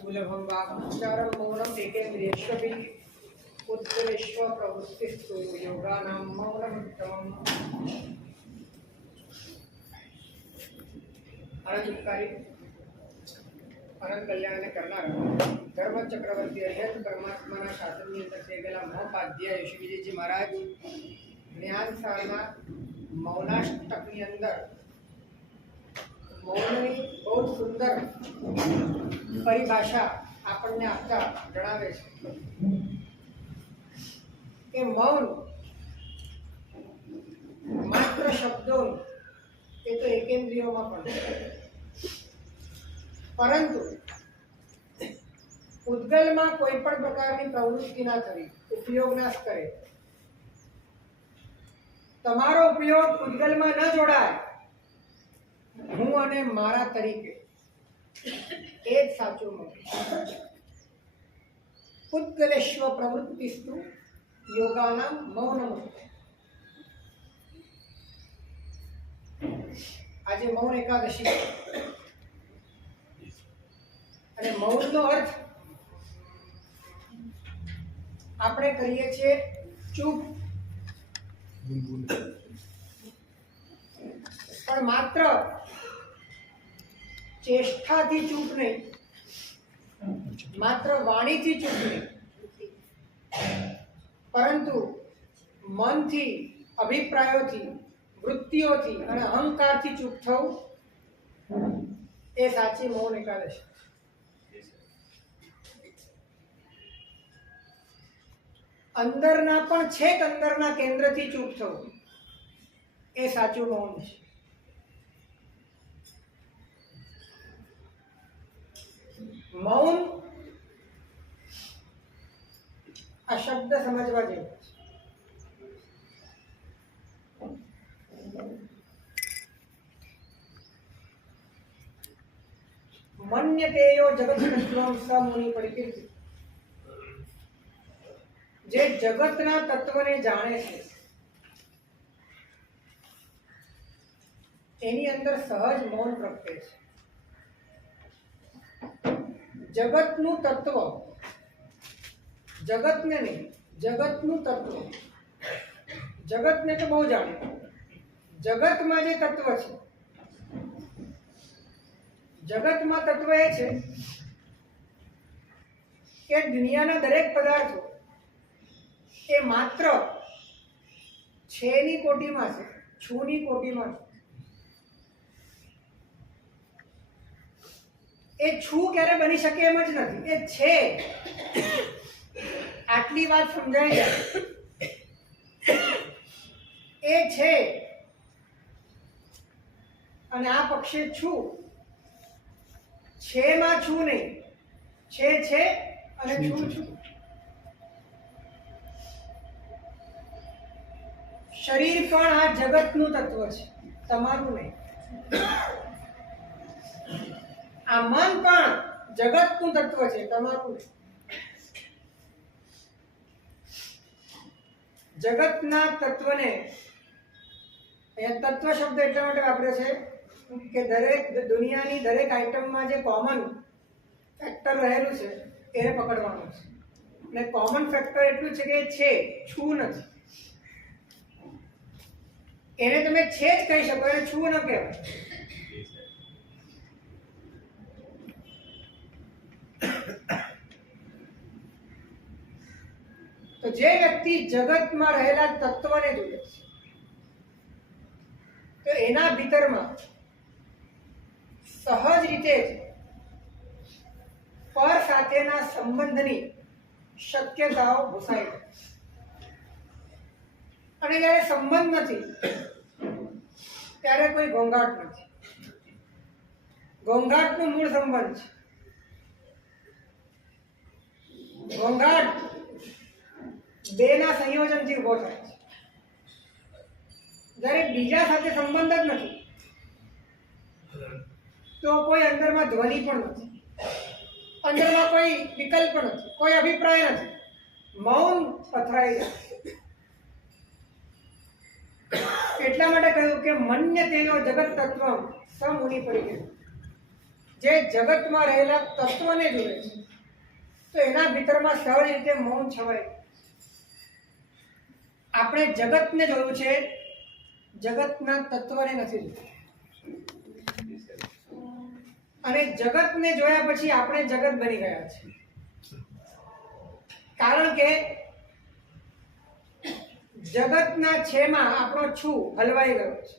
सुलभं वाक्चारं मौनम् एकेन्द्रियेष्वपि उद्गलेष्व प्रवृत्तिस्तु योगानां मौनमुत्तमम्। अनंतकारी अनंत कल्याण करना धर्म चक्रवर्ती अध्यक्ष परमात्मा शासन ની અંદર થઈ ગયેલા મહોપાધ્યાય શ્રીજી મહારાજ જ્ઞાન સારના મૌનાષ્ટકની અંદર મૌનની બહુ સુંદર પરિભાષા આપણને આપતા જણાવે છે કે મૌન માત્ર શબ્દો એ તો એકેન્દ્રિયોમાં પણ પરંતુ ઉદ્ગલમાં કોઈ પણ પ્રકારની પ્રવૃત્તિ ના થવી, ઉપયોગ ના કરે, તમારો ઉપયોગ ઉદ્ગલમાં ન જોડાય, હું અને મારા તરીકે, એ જ સાચું મૌન. ઉદ્ગલેશ્વ પ્રવૃત્તિસ્તુ યોગાનામ મૌનમ. આજે મૌન એકાદશી અને મૌનનો અર્થ આપણે કરીએ છીએ ચૂપ, પણ માત્ર ચેષ્ટાથી ચૂપ નહીં, માત્ર વાણીથી ચૂપ નહીં, પરંતુ મનથી, અભિપ્રાયોથી, વૃત્તિઓથી અને અહંકારથી ચૂપ થવું એ સાચી મૌન એકાદશી. અંદરના પણ છેક અંદરના કેન્દ્રથી ચૂપ થવું એ સાચું મૌન છે. મૌન આ શબ્દ સમજવા જેવો છે. મન્યતેયો જગત્તત્વં સ મુનિ પરિકીર્તિ. જે જગતના તત્વને જાણે છે એની અંદર સહજ મૌન પ્રગટે છે. જગતનું તત્વ, જગતને નહીં, જગતનું તત્વ. જગતને તો બહુ જાણે, જગતમાં જે તત્વ છે, જગતમાં તત્વ એ છે કે દુનિયાના દરેક પદાર્થો એ માત્ર છેની કોટીમાં છે, છુની કોટીમાં છે. એ છું ક્યારે બની શકે એમ જ નથી, એ છે. આટલી વાત સમજાય જાય. એ છે અને આ પક્ષે છું, છે માં છું નહીં, છે છે અને છું છું. શરીર પણ આ જગતનું તત્વ છે, તમારું નહીં. આ મન પણ જગતનું તત્વ છે, તમારું નહીં. જગતના તત્વને અહીંયા તત્વ શબ્દ એટલા માટે વાપરે છે કે દરેક દુનિયાની દરેક આઇટમમાં જે કોમન ફેક્ટર રહેલું છે એને પકડવાનું છે. અને કોમન ફેક્ટર એટલું છે કે છે, છું નથી. એને તમે છે જ કહી શકો, એને છું ન કહેવાય. તો જે વ્યક્તિ જગતમાં રહેલા તત્વને જોઈએ છે તો એના ભીતરમાં સહજ રીતે જ પર સાથેના સંબંધની શક્યતાઓ ઘૂસાઈ જાય. અને જ્યારે સંબંધ નથી ત્યારે કોઈ ઘોંઘાટ નથી. ઘોંઘાટનું મૂળ સંબંધ છે. ઘોંઘાટ બેના સંયોજનથી ઉભો થાય છે. જ્યારે બીજા સાથે સંબંધ જ નથી તો કોઈ અંદરમાં ધ્વનિ પણ નથી, અંદરમાં કોઈ વિકલ્પ નથી, કોઈ અભિપ્રાય નથી. મૌન પથરાઈ જાય. એટલા માટે કહ્યું કે મન્યતેયો જગત તત્વં સ મુનિ પરિકીર્તિ. જે જગતમાં રહેલા તત્વને જુએ છે તો એના ભીતરમાં સહજ રીતે મૌન છવાય. આપણે જગતને જોયું છે, જગતના તત્વને નથી જોયું. અને જગતને જોયા પછી આપણે જગત બની ગયા છે. કારણ કે જગતના છેમાં આપણો છું હલવાઈ ગયો છે.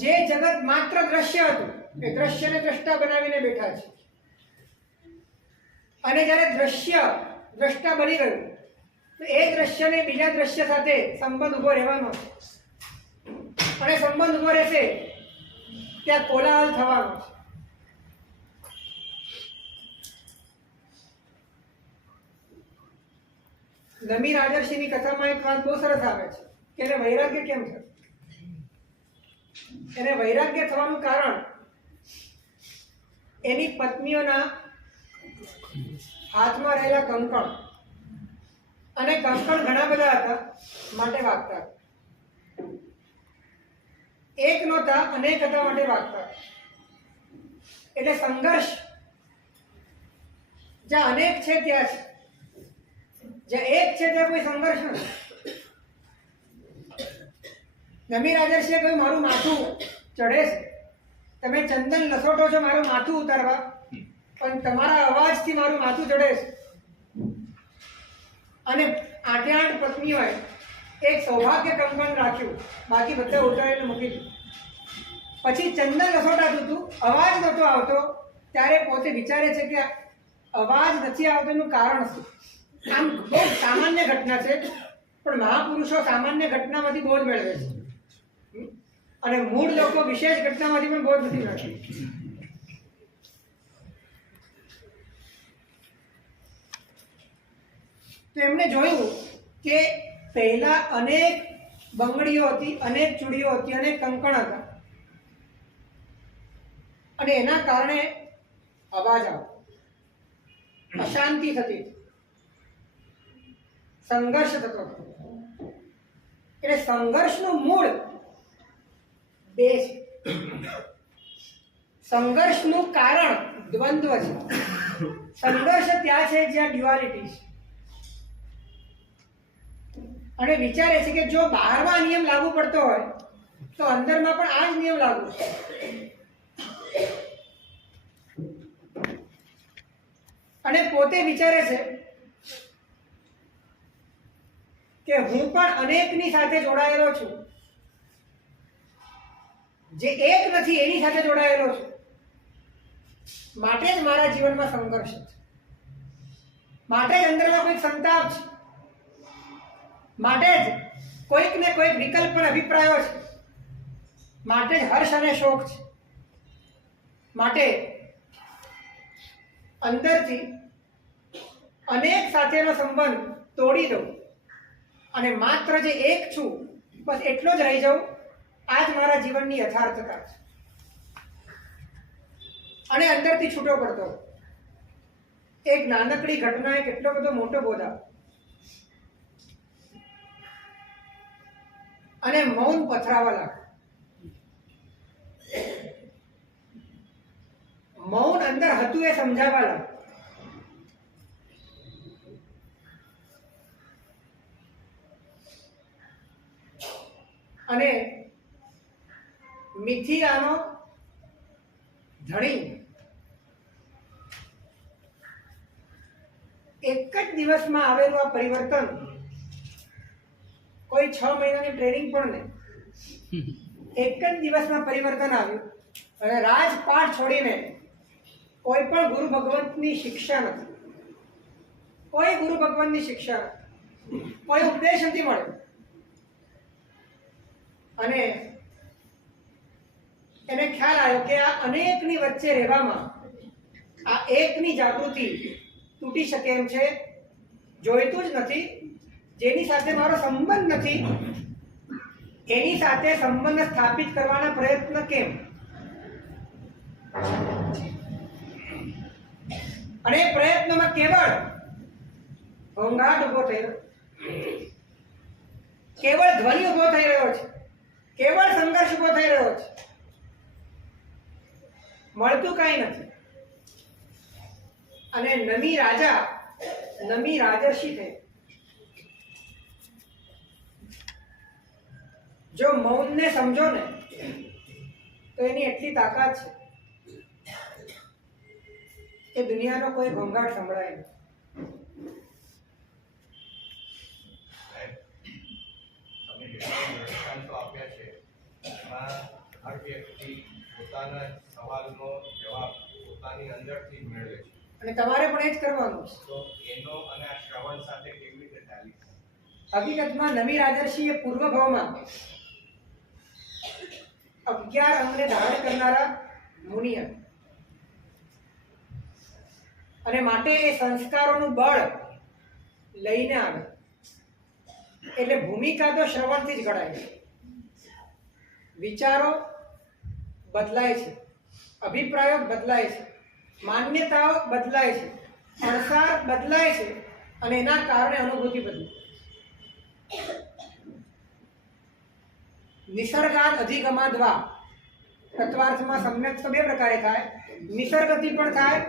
જે જગત માત્ર દ્રશ્ય હતું એ દ્રશ્યને દ્રષ્ટા બનાવીને બેઠા છે. અને જ્યારે દ્રશ્ય દ્રષ્ટા બની ગયું તો એ દ્રશ્યને બીજા દ્રશ્ય સાથે સંબંધ ઉભો રહેવાનો છે. અને સંબંધ ઉભો રહેશે ત્યાં કોલાહલ થવાનો છે. નમી રાજર્ષિની કથામાં એક વાત બહુ સરસ આવે છે કે એને વૈરાગ્ય કેમ થયું. એને વૈરાગ્ય થવાનું કારણ એની પત્નીઓના હાથમાં રહેલા કંકણ, અને કંકણ ઘણા બધા હતા માટે વાગતા. એક નહોતા, અનેક હતા માટે વાગતા. એટલે સંઘર્ષ જ્યાં અનેક છે ત્યાં છે, જ્યાં એક છે ત્યાં કોઈ સંઘર્ષ નથી. નમી રાજર્ષિએ કહ્યું મારું માથું ચડે છે, તમે ચંદન લસોટો છો મારું માથું ઉતારવા, પણ તમારા અવાજથી મારું માથું ચડે છે. અને 8 પત્નીઓએ એક સૌભાગ્ય કંકણ રાખ્યું, બાકી બધા ઉતારીને મૂકી દીધું. પછી ચંદન લસોટાતું હતું, અવાજ નહોતો આવતો, ત્યારે પોતે વિચારે છે કે અવાજ નથી આવતો એનું કારણ શું. આમ બહુ સામાન્ય ઘટના છે, પણ મહાપુરુષો સામાન્ય ઘટનામાંથી બોધ મેળવે છે, અને મૂળ લોકો વિશેષ ઘટનામાંથી પણ બોધ નથી મેળવતા. તો એમણે જોયું કે પહેલા અનેક બંગડીઓ હતી, અનેક ચૂડીઓ હતી, અનેક કંકણ હતા, અને એના કારણે અવાજ આવતો, અશાંતિ થતી, સંઘર્ષ થતો. એટલે સંઘર્ષનું મૂળ બે છે. સંઘર્ષનું કારણ દ્વંદ્વ છે. સંઘર્ષ ત્યાં છે જ્યાં ડ્યુઆલિટી છે. અને વિચારે છે કે જો બહારમાં નિયમ લાગુ પડતો હોય તો અંદરમાં પણ આ જ નિયમ લાગુ છે. અને પોતે વિચારે છે કે હું પણ અનેકની સાથે જોડાયેલો છું, જે એક નથી એની સાથે જોડાયેલો છું, માટે જ મારા જીવનમાં સંઘર્ષ છે, માટે જ અંદરમાં કોઈક સંતાપ છે, માટે જ કોઈક ને કોઈક વિકલ્પ પણ અભિપ્રાયો છે, માટે જ હર્ષ અને શોક છે. માટે અંદરથી અનેક સાથેનો સંબંધ તોડી દઉં અને માત્ર જે એક છું બસ એટલો જ રહી જાઉં. આ જ મારા જીવનની યથાર્થતા છે. અને અંદરથી છૂટો પડતો એક નાનકડી ઘટનાએ કેટલો બધો મોટો બોધ આપ્યો. અને મૌન પથરાવા લાગ્યું. મૌન અંદર હતું એ સમજાવવા લાગ્યું. અને મિથિલાનો ધણી એક જ દિવસમાં આવેલું આ પરિવર્તન, કોઈ 6 મહિનાની ટ્રેનિંગ પણ નહીં, એક જ દિવસમાં પરિવર્તન આવ્યું. અને રાજપાટ છોડીને કોઈ પણ ગુરુ ભગવંતની શિક્ષા નથી, કોઈ ગુરુ ભગવંતની શિક્ષા નથી, કોઈ ઉપદેશ નથી મળ્યો. અને એને ખ્યાલ આવ્યો કે આ અનેકની વચ્ચે રહેવામાં આ એકની જાગૃતિ તૂટી શકે એમ છે. જોઈતું જ નથી, જેની સાથે મારો સંબંધ નથી એની સાથે સંબંધ સ્થાપિત કરવાના પ્રયત્ન કેમ. અને પ્રયત્નમાં કેવળ ઘોંઘાટ ઉભો થઈ રહ્યો, કેવળ ધ્વનિ ઉભો થઈ રહ્યો છે, કેવળ સંઘર્ષ ઉભો થઈ રહ્યો છે, મળતું કાંઈ નથી. અને નમી રાજા નમી રાજર્ષિ થઈ. જો મૌનને સમજો ને તો એની એટલી તાકાત છે કે દુનિયાનો કોઈ ઘોંઘાટ સંભળાય નહીં. તમે જેટલા દ્રષ્ટાંતો આપ્યા છે એમાં હર વ્યક્તિ પોતાના સવાલનો જવાબ પોતાની અંદરથી જ મેળવે છે, અને તમારે પણ એ જ કરવાનું છે. તો એનો અને આ શ્રવણ સાથે કેવી રીતે ટાલી થાય? હકીકતમાં નવી રાજર્ષિ એ પૂર્વ ભાવમાં 11 અંગને ધારણ કરનારા મુનિ હતા. અને માટે એ સંસ્કારોનું બળ લઈને આવે. એટલે ભૂમિકા તો શ્રવણથી જ ઘડાય છે. વિચારો બદલાય છે, અભિપ્રાયો બદલાય છે, માન્યતાઓ બદલાય છે, અણસાર બદલાય છે, અને એના કારણે અનુભૂતિ બદલાય. નિસર્ગાદ અધિગમાદ્વા તત્વાર્થમાં સમ્યક તો બે પ્રકારે થાય. નિસર્ગથી પણ થાય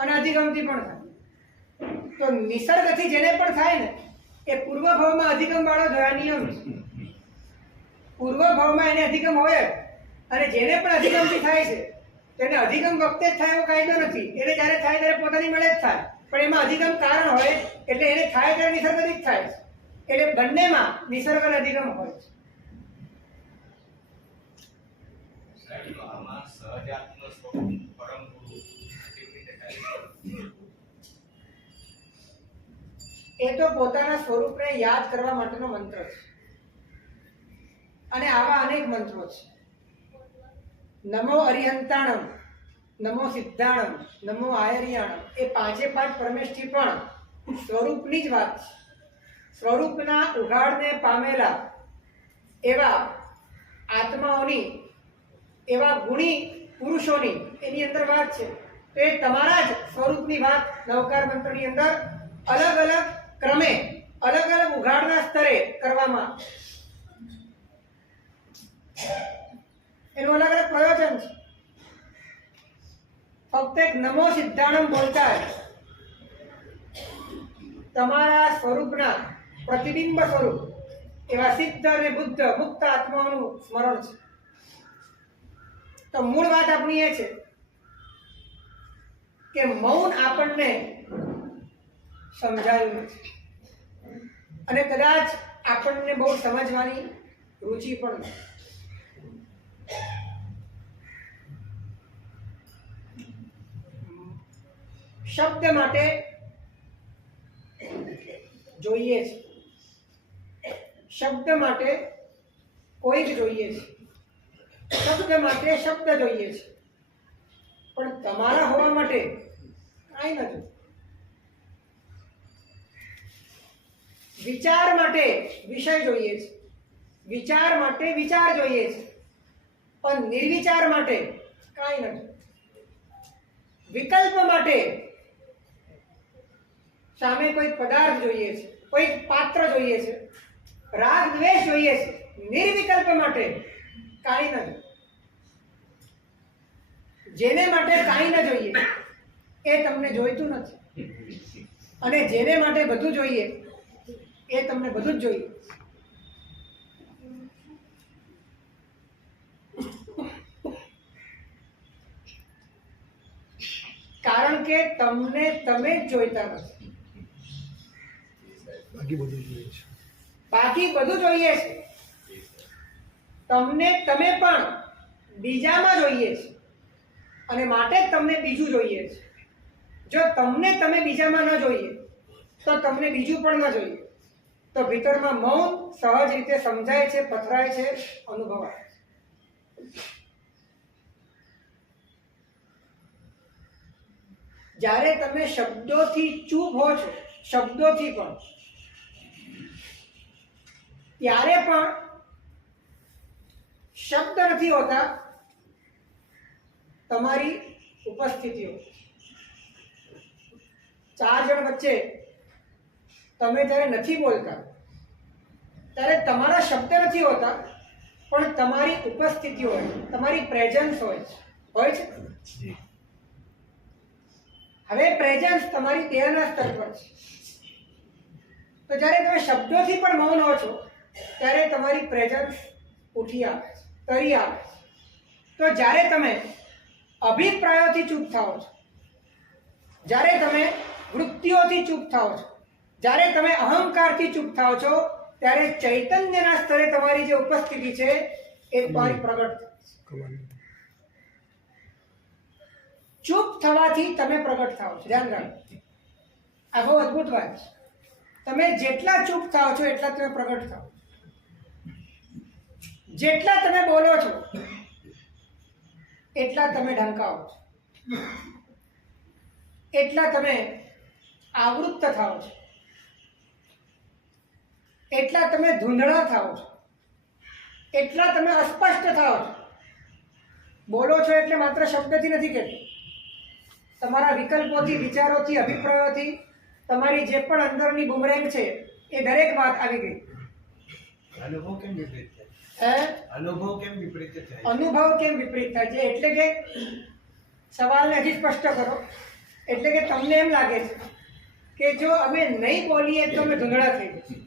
અને અધિગમથી પણ થાય. તો નિસર્ગથી જેને પણ થાય ને એ પૂર્વ ભાવમાં અધિગમ વાળો જોયા નિયમ છે. પૂર્વ ભાવમાં એને અધિગમ હોય જ. અને જેને પણ અધિગમથી થાય છે તેને અધિગમ વખતે જ થાય એવો કાયદો નથી. એને જ્યારે થાય ત્યારે પોતાની મળે જ થાય. પણ એમાં અધિગમ કારણ હોય એટલે એને થાય ત્યારે નિસર્ગથી જ થાય છે. એટલે બંનેમાં નિસર્ગ અને અધિગમ હોય છે. સાહેબ, તો આમાં સહજાત્મ સ્વરૂપ પરમ ગુરુ કેવી રીતે ટાલી થાય? એ તો પોતાના સ્વરૂપને યાદ કરવા માટેનો મંત્ર છે. અને આવા અનેક મંત્રો છે. નમો અરિહંતાણમ, નમો સિદ્ધાણમ, નમો આયર્યાણમ. એ પાંચે પાંચ પરમેષ્ઠી પણ સ્વરૂપની જ વાત છે. સ્વરૂપના ઉઘાડને પામેલા એવા આત્માઓની, એવા ગુણી પુરુષોની એની અંદર વાત છે. તો એ તમારા જ સ્વરૂપની વાત નવકાર મંત્રની અંદર અલગ અલગ ક્રમે, અલગ અલગ ઉઘાડના સ્તરે કરવામાં એનું અલગ અલગ પ્રયોજન છે. ફક્ત એક નમો સિદ્ધાણમ બોલતા જ તમારા સ્વરૂપના પ્રતિબિંબ સ્વરૂપ એવા સિદ્ધ અને બુદ્ધ મુક્ત આત્માઓનું સ્મરણ છે. તો મૂળ વાત આપણી એ છે કે મૌન આપણને સમજાયું નથી અને કદાચ આપણને બહુ સમજવાની રુચિ પણ નથી. શબ્દ માટે જોઈએ છે, શબ્દ માટે કોઈક જોઈએ છે, શબ્દ માટે શબ્દ જોઈએ છે, પણ તમારા હોવા માટે કાંઈ નથી. વિચાર માટે વિષય જોઈએ છે, વિચાર માટે વિચાર જોઈએ છે, પણ નિર્વિચાર માટે કાંઈ નથી. વિકલ્પ માટે સામે કોઈ પદાર્થ જોઈએ છે, કોઈ પાત્ર જોઈએ છે, રાગ દ્વેષ જોઈએ છે. નિર્વિકલ્પ માટે કાંઈ નથી. જેને માટે કાંઈ ન જોઈએ એ તમને જોઈતું નથી, અને જેને માટે બધું જોઈએ એ તમને બધું જ જોઈએ. કારણ કે તમને તમે જ જોઈતા નથી. બાકી બધું જોઈએ છે. બાકી બધું જોઈએ છે. તમને તમે પણ બીજામાં જોઈએ છે, અને માટે જ તમને બીજું જોઈએ છે. જો તમને તમે બીજામાં ન જોઈએ તો તમને બીજું પણ ન જોઈએ. તો ભીતરમાં મૌન સહજ રીતે સમજાય છે, પથરાય છે, અનુભવાય છે. જ્યારે તમે શબ્દોથી ચૂપ હો છો, શબ્દોથી પણ, ત્યારે પણ શબ્દ નથી હોતા તમારી ઉપસ્થિતિઓ. 4 જણ વચ્ચે તમે જ્યારે નથી બોલતા ત્યારે તમારા શબ્દ નથી હોતા, પણ તમારી ઉપસ્થિતિ હોય, તમારી પ્રેઝન્સ હોય છે. હવે પ્રેઝન્સ તમારી દેહના સ્તર પર છે. તો જ્યારે તમે શબ્દોથી પણ મૌન હો છો ત્યારે તમારી પ્રેઝન્સ ઉઠી આવે છે, તરી આવે છે. તો જ્યારે તમે અભિપ્રાયોથી ચૂપ થાઓ છો, જ્યારે તમે વૃત્તિઓથી ચૂપ થાઓ છો, જ્યારે તમે અહંકારથી ચૂપ થાઓ છો, ત્યારે ચૈતન્યના સ્તરે તમારી જે ઉપસ્થિતિ છે એ તમારી પ્રગટ થાય છે. ચૂપ થવાથી તમે પ્રગટ થાઓ છો. ધ્યાન રાખો, આ બહુ અદ્ભુત વાત છે. તમે જેટલા ચૂપ થાઓ છો એટલા તમે પ્રગટ થાઓ. જેટલા તમે બોલો છો એટલા તમે ઢંકાઓ છો, એટલા તમે આવૃત્ત થાઓ છો, એટલા તમે ધૂંધળા થાઓ છો, એટલા તમે અસ્પષ્ટ થાઓ છો. બોલો છો એટલે માત્ર શબ્દથી નથી કહેતો, તમારા વિકલ્પોથી, વિચારોથી, અભિપ્રાયોથી તમારી જે પણ અંદરની બુમરેંગ છે એ દરેક વાત આવી ગઈ. અનુભવ કેમ વિપરીત થાય? અનુભવ કેમ વિપરીત થાય? અનુભવ કેમ વિપરીત થાય છે એટલે કે સવાલને હજી સ્પષ્ટ કરો. એટલે કે તમને એમ લાગે છે કે જો અમે નહીં બોલીએ તો અમે ધૂંધળા થઈ જઈશું,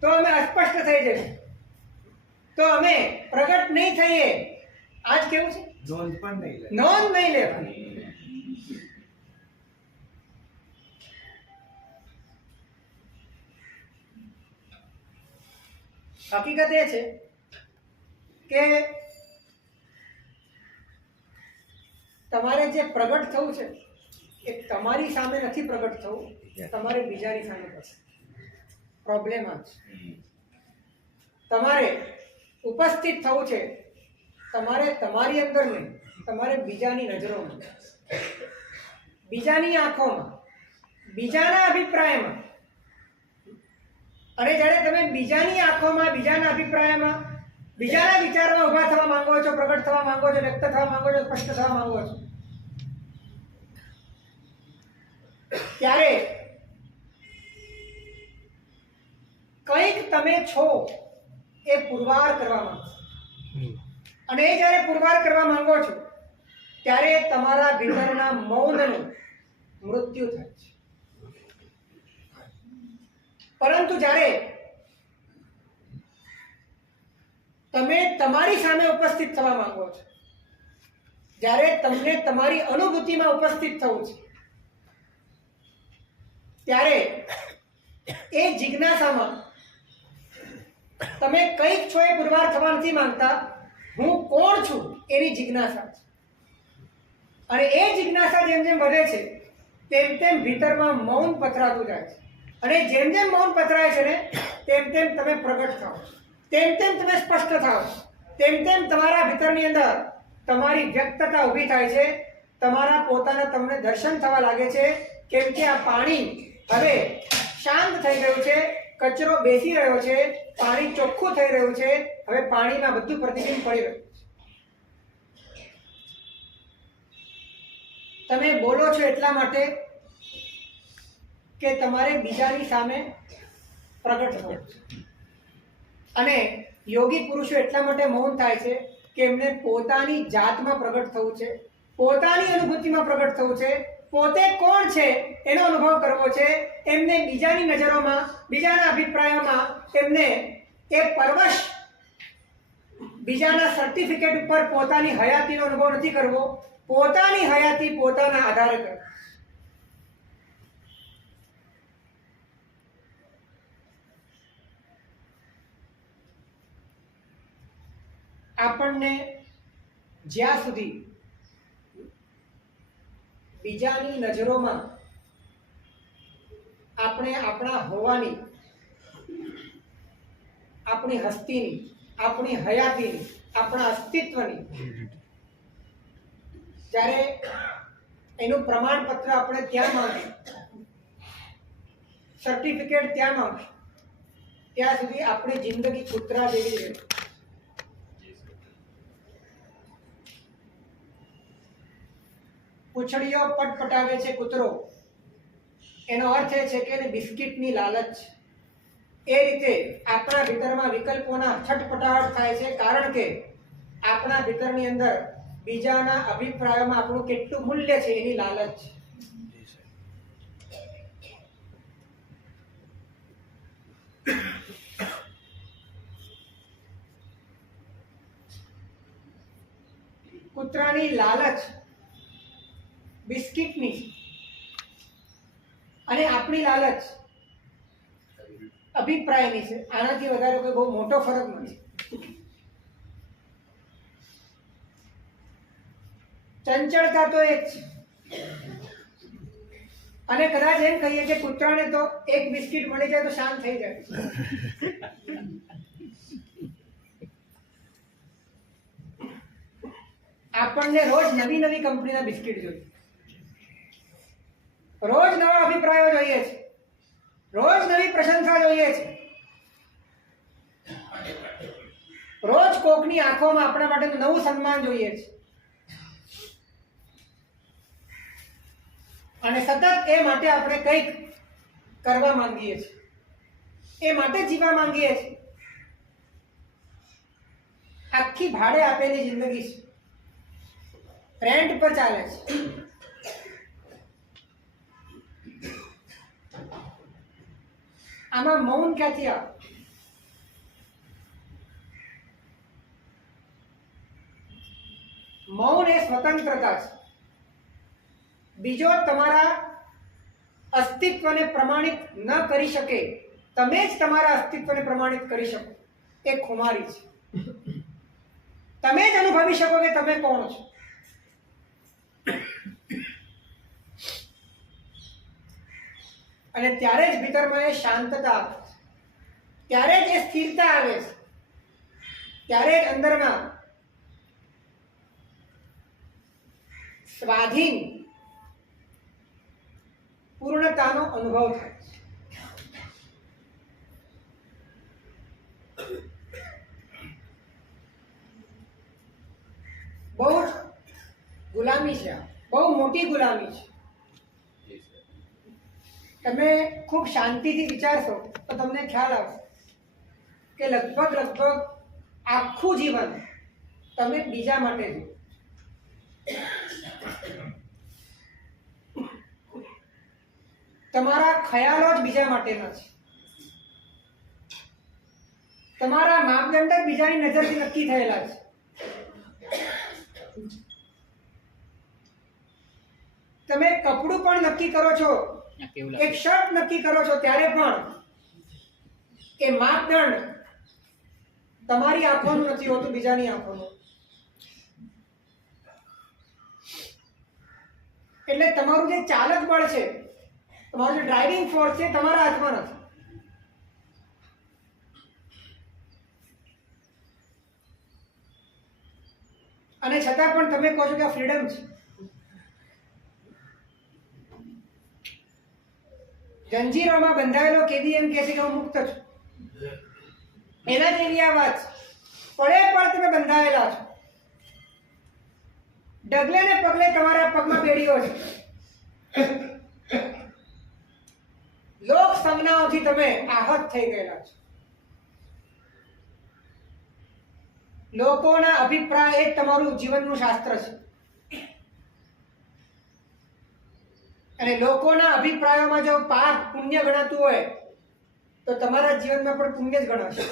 તો અમે અસ્પષ્ટ થઈ જઈશું, તો અમે પ્રગટ નહીં થઈએ. આજ કેવું છે? નોંધ પણ નહીં લે. નોંધ નહીં લેવાની. હકીકત એ છે કે તમારે જે પ્રગટ થવું છે એ તમારી સામે નથી પ્રગટ થવું, તમારે બીજાની સામે થશે. પ્રોબ્લેમ આ છે. તમારે ઉપસ્થિત થવું છે, તમારે તમારી અંદર નહીં, તમારે બીજાની નજરોમાં, બીજાની આંખોમાં, બીજાના અભિપ્રાયમાં. અને જ્યારે તમે બીજાની આંખોમાં, બીજાના અભિપ્રાયમાં, બીજાના વિચારમાં ઉભા થવા માંગો છો, પ્રગટ થવા માંગો છો, વ્યક્ત થવા માંગો છો, સ્પષ્ટ થવા માંગો છો, ત્યારે કંઈક તમે છો એ પુરવાર કરવા માંગો. અને એ જ્યારે પુરવાર કરવા માંગો છો ત્યારે તમારા ભીતરના મૌનનું મૃત્યુ થાય છે. પરંતુ જ્યારે તમે તમારી સામે ઉપસ્થિત થવા માંગો છો, જ્યારે તમને તમારી અનુભૂતિમાં ઉપસ્થિત થવું છે, ત્યારે એ જિજ્ઞાસામાં તમે કંઈક છો એ પુરવાર થવા નથી માંગતા, હું કોણ છું એની જિજ્ઞાસા છે. અને એ જિજ્ઞાસા જેમ જેમ વધે છે તેમ તેમ ભીતરમાં મૌન પથરાતું જાય છે. અને જેમ જેમ મૌન પથરાય છે ને તેમ તેમ તમે પ્રગટ થાઓ છો, તેમ તેમ તમે સ્પષ્ટ થાઓ છો, તેમ તેમ તમારા ભીતરની અંદર તમારી વ્યક્તતા ઊભી થાય છે. તમારા પોતાના તમને દર્શન થવા લાગે છે. કેમ કે આ પાણી હવે શાંત થઈ ગયું છે, કચરો બેસી રહ્યો છે, પાણી ચોખ્ખું થઈ રહ્યું છે. હવે પાણીમાં બધું પ્રતિબિંબ પડી રહ્યું છે. તમે બોલો છો એટલા માટે કે તમારે બીજાની સામે પ્રગટ થવું છે. અને યોગી પુરુષો એટલા માટે મૌન થાય છે કે એમને પોતાની જાતમાં પ્રગટ થવું છે, પોતાની અનુભૂતિમાં પ્રગટ થવું છે, પોતે કોણ છે એનો અનુભવ કરવો છે. એમને બીજાની નજરોમાં, બીજાના અભિપ્રાયોમાં એમને એ પરવશ, બીજાના સર્ટિફિકેટ ઉપર પોતાની હયાતીનો અનુભવ નથી કરવો. પોતાની હયાતી પોતાના આધારે કરવી. આપણને જ્યાં સુધી બીજાની નજરોમાં આપણે આપણા હોવાની, આપણી હસ્તીની, આપણી હયાતીની, આપણા અસ્તિત્વની જ્યારે એનું પ્રમાણપત્ર આપણે ત્યાં માંગીએ, સર્ટિફિકેટ ત્યાં માંગીએ, ત્યાં સુધી આપણી જિંદગી કૂતરા જેવી રહે. પૂંછડીઓ પટપટાવે છે કૂતરો, એનો અર્થ એ છે કે એને બિસ્કિટની લાલચ છે. એ રીતે આપણા ભીતરમાં વિકલ્પોના છટપટાટ થાય છે, કારણ કે આપણા ભીતરની અંદર બીજાના અભિપ્રાયોમાં આપણું કેટલું મૂલ્ય છે એની લાલચ છે. કૂતરાની લાલચ બિસ્કિટની અને આપણી લાલચ અભિપ્રાયની છે. આનાથી વધારે કોઈ બહુ મોટો ફરક નથી. ચંચળતા તો એક છે. અને કદાચ એમ કહીએ કે કૂતરાને તો એક બિસ્કિટ મળી જાય તો શાંત થઈ જાય. આપણને રોજ નવી નવી કંપનીના બિસ્કિટ જોઈએ, રોજ નવા અભિપ્રાયો જોઈએ છે, રોજ નવી પ્રશંસા જોઈએ છે, રોજ કોકની આંખોમાં આપણા માટે નવું સન્માન જોઈએ છે, અને સતત એ માટે આપણે કંઈક કરવા માંગીએ છીએ, એ માટે જીવવા માંગીએ છીએ. આખી ભાડે આપેલી જિંદગી છે, રેન્ટ પર ચાલે છે. આમાં મૌન ક્યાંથી આવે? મૌન એ સ્વતંત્રતા છે. બીજો તમારા અસ્તિત્વને પ્રમાણિત ન કરી શકે, તમે જ તમારા અસ્તિત્વને પ્રમાણિત કરી શકો, એ ખુમારી છે. તમે જ અનુભવી શકો કે તમે કોણ છો. અને ત્યારે જ ભીતરમાં એ શાંતતા આવે છે, ત્યારે જ એ સ્થિરતા આવે છે, ત્યારે જ અંદરમાં સ્વાધીન પૂર્ણતાનો અનુભવ થાય છે. બહુ જ ગુલામી છે, બહુ મોટી ગુલામી છે. તમે ખૂબ શાંતિથી વિચારશો તો તમને ખ્યાલ આવશે કે લગભગ આખું જીવન તમે બીજા માટે જીવો. તમારા ખ્યાલો જ બીજા માટેના છે. તમારા માપદંડ જ બીજાની નજરથી નક્કી થયેલા છે. તમે કપડું પણ નક્કી કરો છો, એક શર્ટ નક્કી કરો છો, ત્યારે પણ એ માપદંડ તમારી આંખોનું નથી હોતું, બીજાની આંખોનું. એટલે તમારું જે ચાલક બળ છે, તમારું જે ડ્રાઇવિંગ ફોર્સ છે, તમારા હાથમાં નથી. અને છતાં પણ તમે કહો છો કે આ ફ્રીડમ છે. જંજીરોમાં બંધાયેલો કેદી એમ કહે છે કે હું મુક્ત છું. એના જેવી આ વાત પડે પણ તમે બંધાયેલા છો. ડગલે ને પગલે તમારા પગમાં બેડીઓ છે. લોક સંજ્ઞાઓથી તમે આહત થઈ ગયેલા છો. લોકોના અભિપ્રાય એ તમારું જીવનનું શાસ્ત્ર છે. અને લોકોના અભિપ્રાયોમાં જો પાપ પુણ્ય ગણાતું હોય તો તમારા જીવનમાં પણ પુણ્ય જ ગણાશે.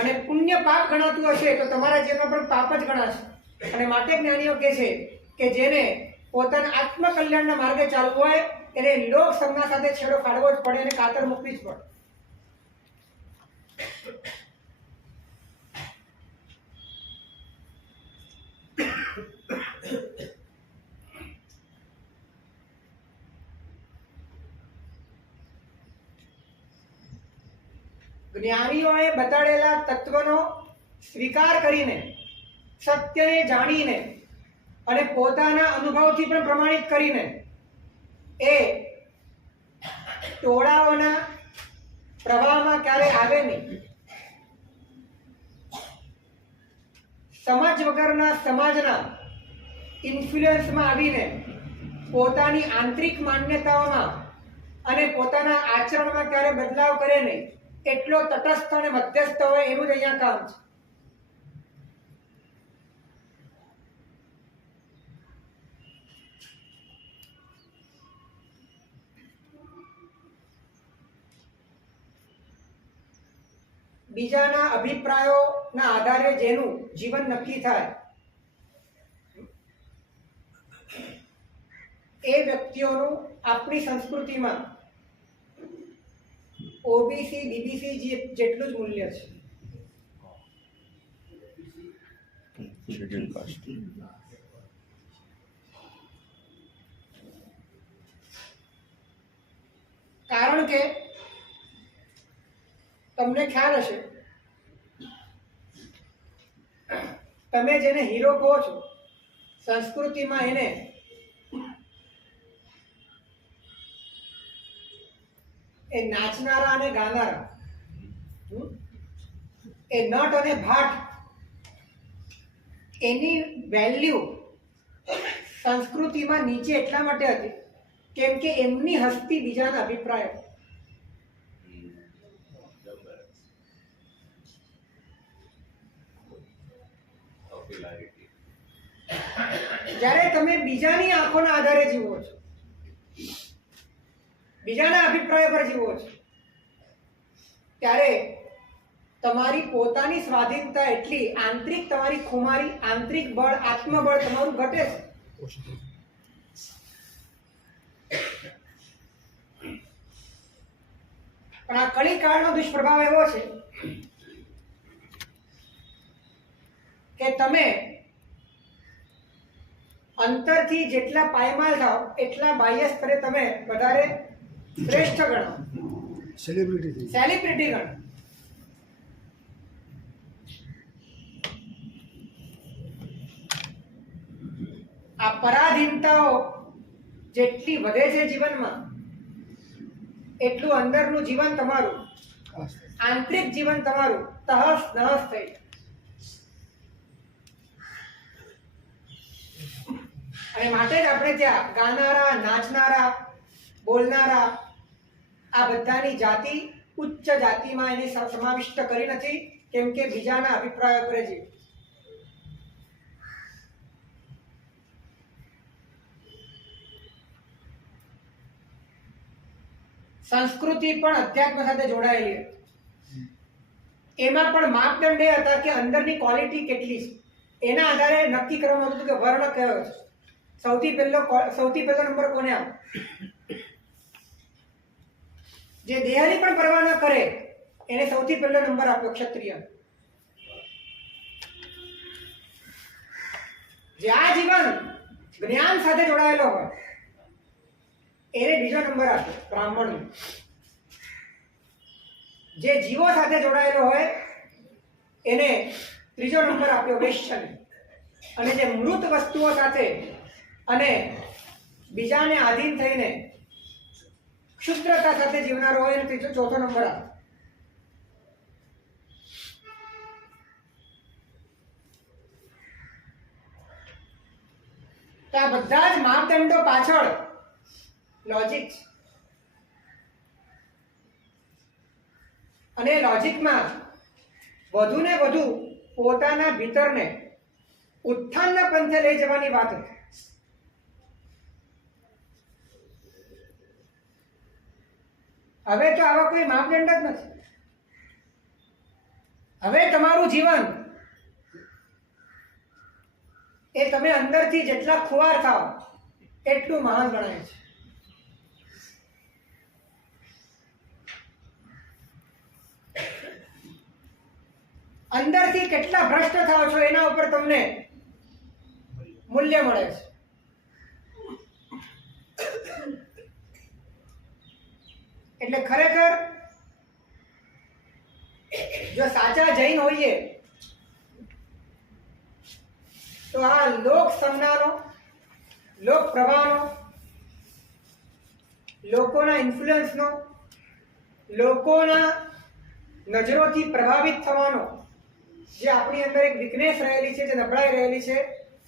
અને પુણ્ય પાપ ગણાતું હશે તો તમારા જીવનમાં પણ પાપ જ ગણાશે. અને માટે જ્ઞાનીઓ કહે છે કે જેને પોતાના આત્મકલ્યાણના માર્ગે ચાલવું હોય એને લોક સંજ્ઞા સાથે છેડો ફાડવો જ પડે અને કાતર મૂકવી જ પડે. જ્ઞાનીઓએ બતાડેલા તત્વનો સ્વીકાર કરીને, સત્યને જાણીને અને પોતાના અનુભવથી પણ પ્રમાણિત કરીને એ ટોળાઓના પ્રવાહમાં ક્યારે આવે નહીં. સમજ વગરના સમાજના ઇન્ફ્લુઅન્સમાં આવીને પોતાની આંતરિક માન્યતાઓમાં અને પોતાના આચરણમાં ક્યારે બદલાવ કરે નહીં, એટલો તટસ્થ અને મધ્યસ્થ હોય, એનું જ અહીંયા કામ છે. બીજાના અભિપ્રાયોના આધારે જેનું જીવન નક્કી થાય એ વ્યક્તિઓનું આપણી સંસ્કૃતિમાં ઓબીસી બીબીસી જેટલું જ મૂલ્ય છે. કારણ કે તમને ખ્યાલ હશે, તમે જેને હીરો કહો છો સંસ્કૃતિમાં એને એ નાચનારા અને ગાનારા, એ નટ અને ભાટ, એની વેલ્યુ સંસ્કૃતિમાં નીચે એટલા માટે હતી કેમ કે એમની હસ્તી બીજાના અભિપ્રાયો. જ્યારે તમે બીજાની આંખોના આધારે જીવો છો, બીજાના અભિપ્રાય પર જીવો છો, ત્યારે તમારી પોતાની સ્વાધીનતા એટલી, આંતરિક તમારી ખુમારી, આંતરિક બળ, આત્મબળ તમારું ઘટે છે. પણ આ કળીકાળનો દુષ્પ્રભાવ એવો છે કે તમે અંતરથી જેટલા પાયમાલ થાવ એટલા બાહ્ય સ્તરે તમે વધારે શ્રેષ્ઠ ગણો, સેલિબ્રિટી ગણો. આ પરાધીનતાઓ જેટલી વધે છે જીવનમાં, એટલું અંદરનું જીવન તમારું, આંતરિક જીવન તમારું તહસ નહસ થઈ જાય. અને માટે જ આપણે ત્યાં ગાનારા, નાચનારા, બોલનારા આ બધાની જાતિ ઉચ્ચ જાતિમાં એની સમાવિષ્ટ કરી નથી, કેમ કે બીજાના અભિપ્રાયો કરે છે. સંસ્કૃતિ પણ અધ્યાત્મ સાથે જોડાયેલી હતી. એમાં પણ માપદંડ એ હતા કે અંદરની ક્વોલિટી કેટલી છે, એના આધારે નક્કી કરવામાં આવતું હતું કે વર્ણ કયો છે. સૌથી પહેલો નંબર કોને આવે? જે દેહની પણ પરવા ન કરે એને સૌથી પહેલો નંબર આપ્યો ક્ષત્રિય. જે આ જીવન જ્ઞાન સાથે જોડાયેલો હોય એને બીજો નંબર આપ્યો બ્રાહ્મણ. જે જીવો સાથે જોડાયેલો હોય એને ત્રીજો નંબર આપ્યો વૈશ્ય. અને જે મૃત વસ્તુઓ સાથે અને બીજાને આધીન થઈને ક્ષુદ્રતા સાથે જીવનારો હોય એને ચોથો નંબર આપ્યો. તો આ બધા જ માપદંડો પાછળ લોજિક છે. અને લોજિકમાં વધુ ને વધુ પોતાના ભીતરને ઉત્થાનના પંથે લઈ જવાની વાત હતી. હવે તો આવા કોઈ માપદંડ જ નથી. હવે તમારું જીવન એ તમે અંદરથી જેટલા ખુવાર થાવ એટલું મહાન ગણાય છે. અંદરથી કેટલા ભ્રષ્ટ થાવ છો એના ઉપર તમને મૂલ્ય મળે છે. એટલે ખરેખર જો સાચા જૈન હોઈએ તો આ લોક સંજ્ઞાનો, લોક પ્રવાહનો, લોકોના ઇન્ફ્લુઅન્સનો, લોકોના નજરોથી પ્રભાવિત થવાનો જે આપણી અંદર એક વીકનેસ રહેલી છે, જે નબળાઈ રહેલી છે,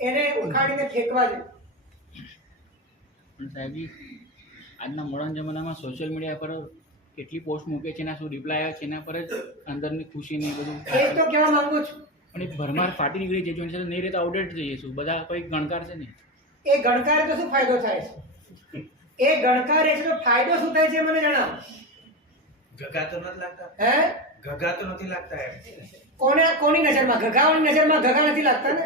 એને ઉખાડીને ફેંકવા જોઈએ. સાહેબ આજના મોડર્ન જમાનામાં સોશિયલ મીડિયા પર કેટલી પોસ્ટ મૂકે છે એના શું રિપ્લાય આવે છે એના પર જ અંદરની ખુશી ને એ બધું એ જ તો કહેવા માંગુ છું. પણ એ ભરમાર ફાટી નીકળી જાય છે નહીં રહેતા આઉટડેટ જઈએ છું બધા કોઈ ગણકાર છે ને એ ગણકારે તો શું ફાયદો થાય છે? એ ગણકારે છે તો ફાયદો શું થાય છે મને જણાવો. ગગા તો નથી લાગતા, હે? ગગા તો નથી લાગતા એમ. કોની નજરમાં? ઘગાઓની નજરમાં ઘગા નથી લાગતા ને.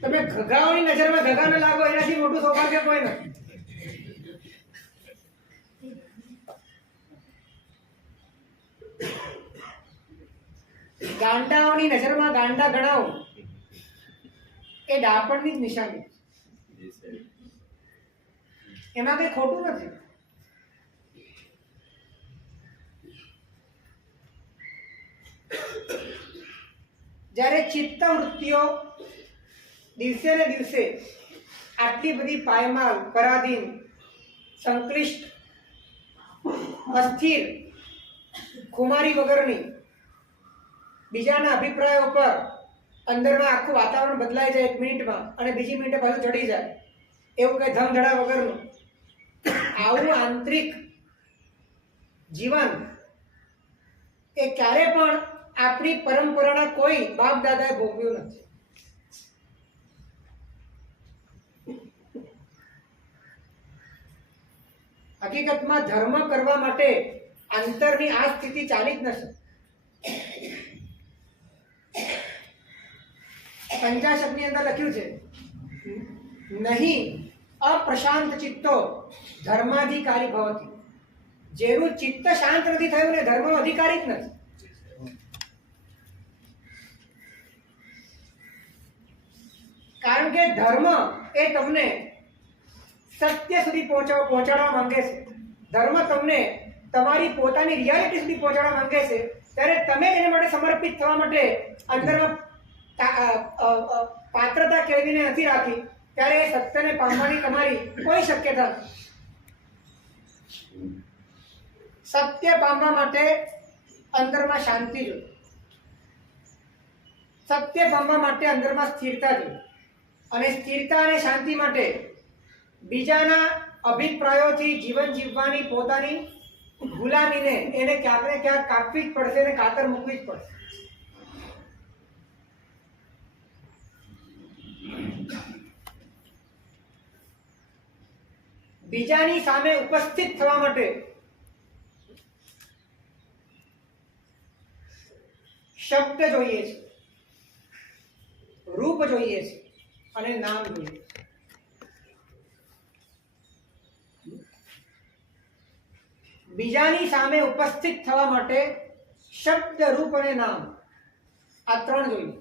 તમે ઘગાઓની નજરમાં ઘગા ન લાગો એનાથી મોટું સૌભાગ્ય કોઈ નથી. ગાંડાઓની નજરમાં ગાંડા ગણાવો એ ડાપણની જ નિશાની છે. એમાં કઈ ખોટું નથી. જ્યારે ચિત્ત વૃત્તિઓ દિવસે ને દિવસે આટલી બધી પાયમાલ, પરાધીન, સંક્લિષ્ટ, અસ્થિર, ખુમારી વગરની, બીજાના અભિપ્રાયો પર અંદરમાં આખું વાતાવરણ બદલાઈ જાય 1 મિનિટમાં અને બીજી મિનિટે પાછું ચડી જાય, એવું કઈ ધમધડા વગરનું આવું આંતરિક જીવન એ ક્યારે પણ આપણી પરંપરાના કોઈ બાપ દાદાએ ભોગવ્યું નથી. હકીકતમાં ધર્મ કરવા માટે અંતરની આ સ્થિતિ ચાલી જ નથી. પંચાશદની અંદર લખ્યું છે, નહીં અપ્રશાંત ચિત્તો ધર્માધિકારી ભવતી. જેનું ચિત્ત શાંત નથી થયું ને ધર્મનો અધિકારી જ નથી. કારણ કે ધર્મ એ તમને સત્ય સુધી પહોંચાડવા માંગે છે. ધર્મ તમને તમારી પોતાની રિયાલિટી સુધી પહોંચાડવા માંગે છે. ત્યારે તમે એના માટે સમર્પિત થવા માટે અંદરમાં પાત્રતા કેળવીને નથી રાખી, ત્યારે એ સત્યને પામવાની તમારી કોઈ શક્યતા નથી. સત્ય પામવા માટે અંદરમાં શાંતિ જોઈએ. સત્ય પામવા માટે અંદરમાં સ્થિરતા જોઈએ. અને સ્થિરતા અને શાંતિ માટે બીજાના અભિપ્રાયોથી જીવન જીવવાની પોતાની ગુલામીને એને ક્યાંક ને ક્યાંક કાપવી જ પડશે અને કાતર મૂકવી જ પડશે. બીજાની સામે ઉપસ્થિત થવા માટે શબ્દ જોઈએ છે, રૂપ જોઈએ છે અને નામ જોઈએ છે. બીજાની સામે ઉપસ્થિત થવા માટે શબ્દ, રૂપ અને નામ આ 3 જોઈએ.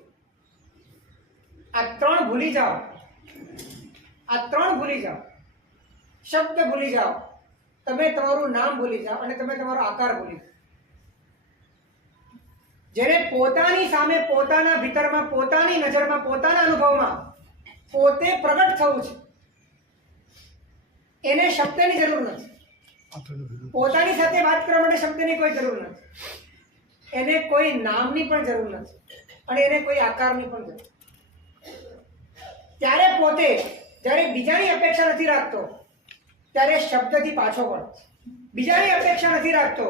આ 3 ભૂલી જાઓ. આ 3 ભૂલી જાઓ. શબ્દ ભૂલી જાઓ, તમે તમારું નામ ભૂલી જાઓ અને તમે તમારો આકાર ભૂલી જાઓ. જેને પોતાની સામે, પોતાના ભીતરમાં, પોતાની નજરમાં, પોતાના અનુભવમાં પોતે પ્રગટ થવું છે, એને શબ્દની જરૂર નથી. પોતાની સાથે વાત કરવા માટે શબ્દની કોઈ જરૂર નથી. એને કોઈ નામની પણ જરૂર નથી અને એને કોઈ આકારની પણ જરૂર. ત્યારે પોતે જ્યારે બીજાની અપેક્ષા નથી રાખતો ત્યારે શબ્દથી પાછો વળે છે. બીજાની અપેક્ષા નથી રાખતો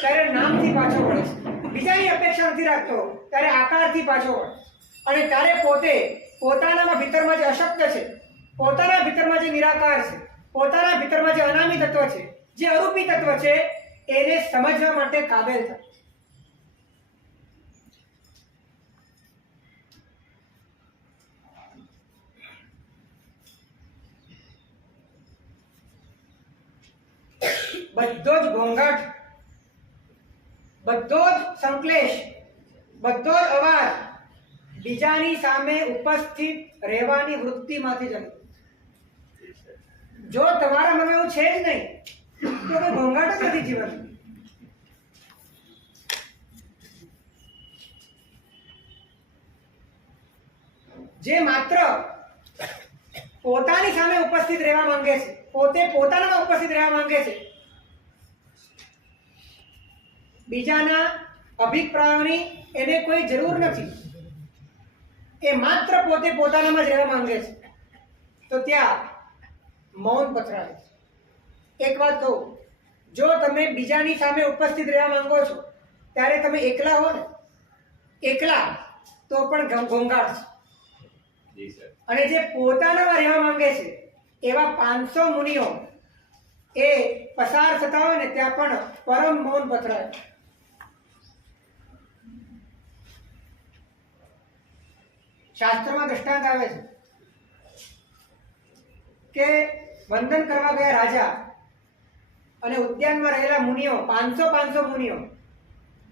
ત્યારે નામથી પાછો વળે છે. બીજાની અપેક્ષા નથી રાખતો ત્યારે આકારથી પાછો વળે છે. અને ત્યારે પોતે પોતાનામાં ભીતરમાં જે અશબ્દ છે, પોતાના ભીતરમાં જે નિરાકાર છે, પોતાના ભીતરમાં જે અનામી તત્વ છે, જે અરૂપી તત્વ છે, એને સમજવા માટે કાબેલ થાય. બધો જ ઘોંઘાટ, બધો જ સંક્લેશ, બધો જ અવાજ બીજાની સામે ઉપસ્થિત રહેવાની વૃત્તિમાંથી જન્મે. જો તમારા મનમાં એવું છે જ નહીં તો કોઈ ઘોંઘાટ જ નથી જીવન. જે માત્ર પોતાની સામે ઉપસ્થિત રહેવા માંગે છે, પોતે પોતાનામાં ઉપસ્થિત રહેવા માંગે છે, બીજાના અભિપ્રાયોની એને કોઈ જરૂર નથી, એ માત્ર પોતે પોતાનામાં જ રહેવા માંગે છે, તો ત્યાં મૌન પથરાય છે. એક વાત કહું, જો તમે બીજાની સામે ઉપસ્થિત રહેવા માંગો છો ત્યારે તમે એકલા હો ને, એકલા તો પણ ઘોંઘાટ છે. જી સર. અને જે પોતાનામાં રહેવા માંગે છે એવા 500 મુનિઓ એ પસાર થતા હોય ને ત્યાં પણ પરમ મૌન પથરાય. શાસ્ત્રમાં દ્રષ્ટાંત આવે છે કે વંદન કરવા ગયા રાજા અને ઉદ્યાનમાં રહેલા મુનિઓ 500 મુનિઓ,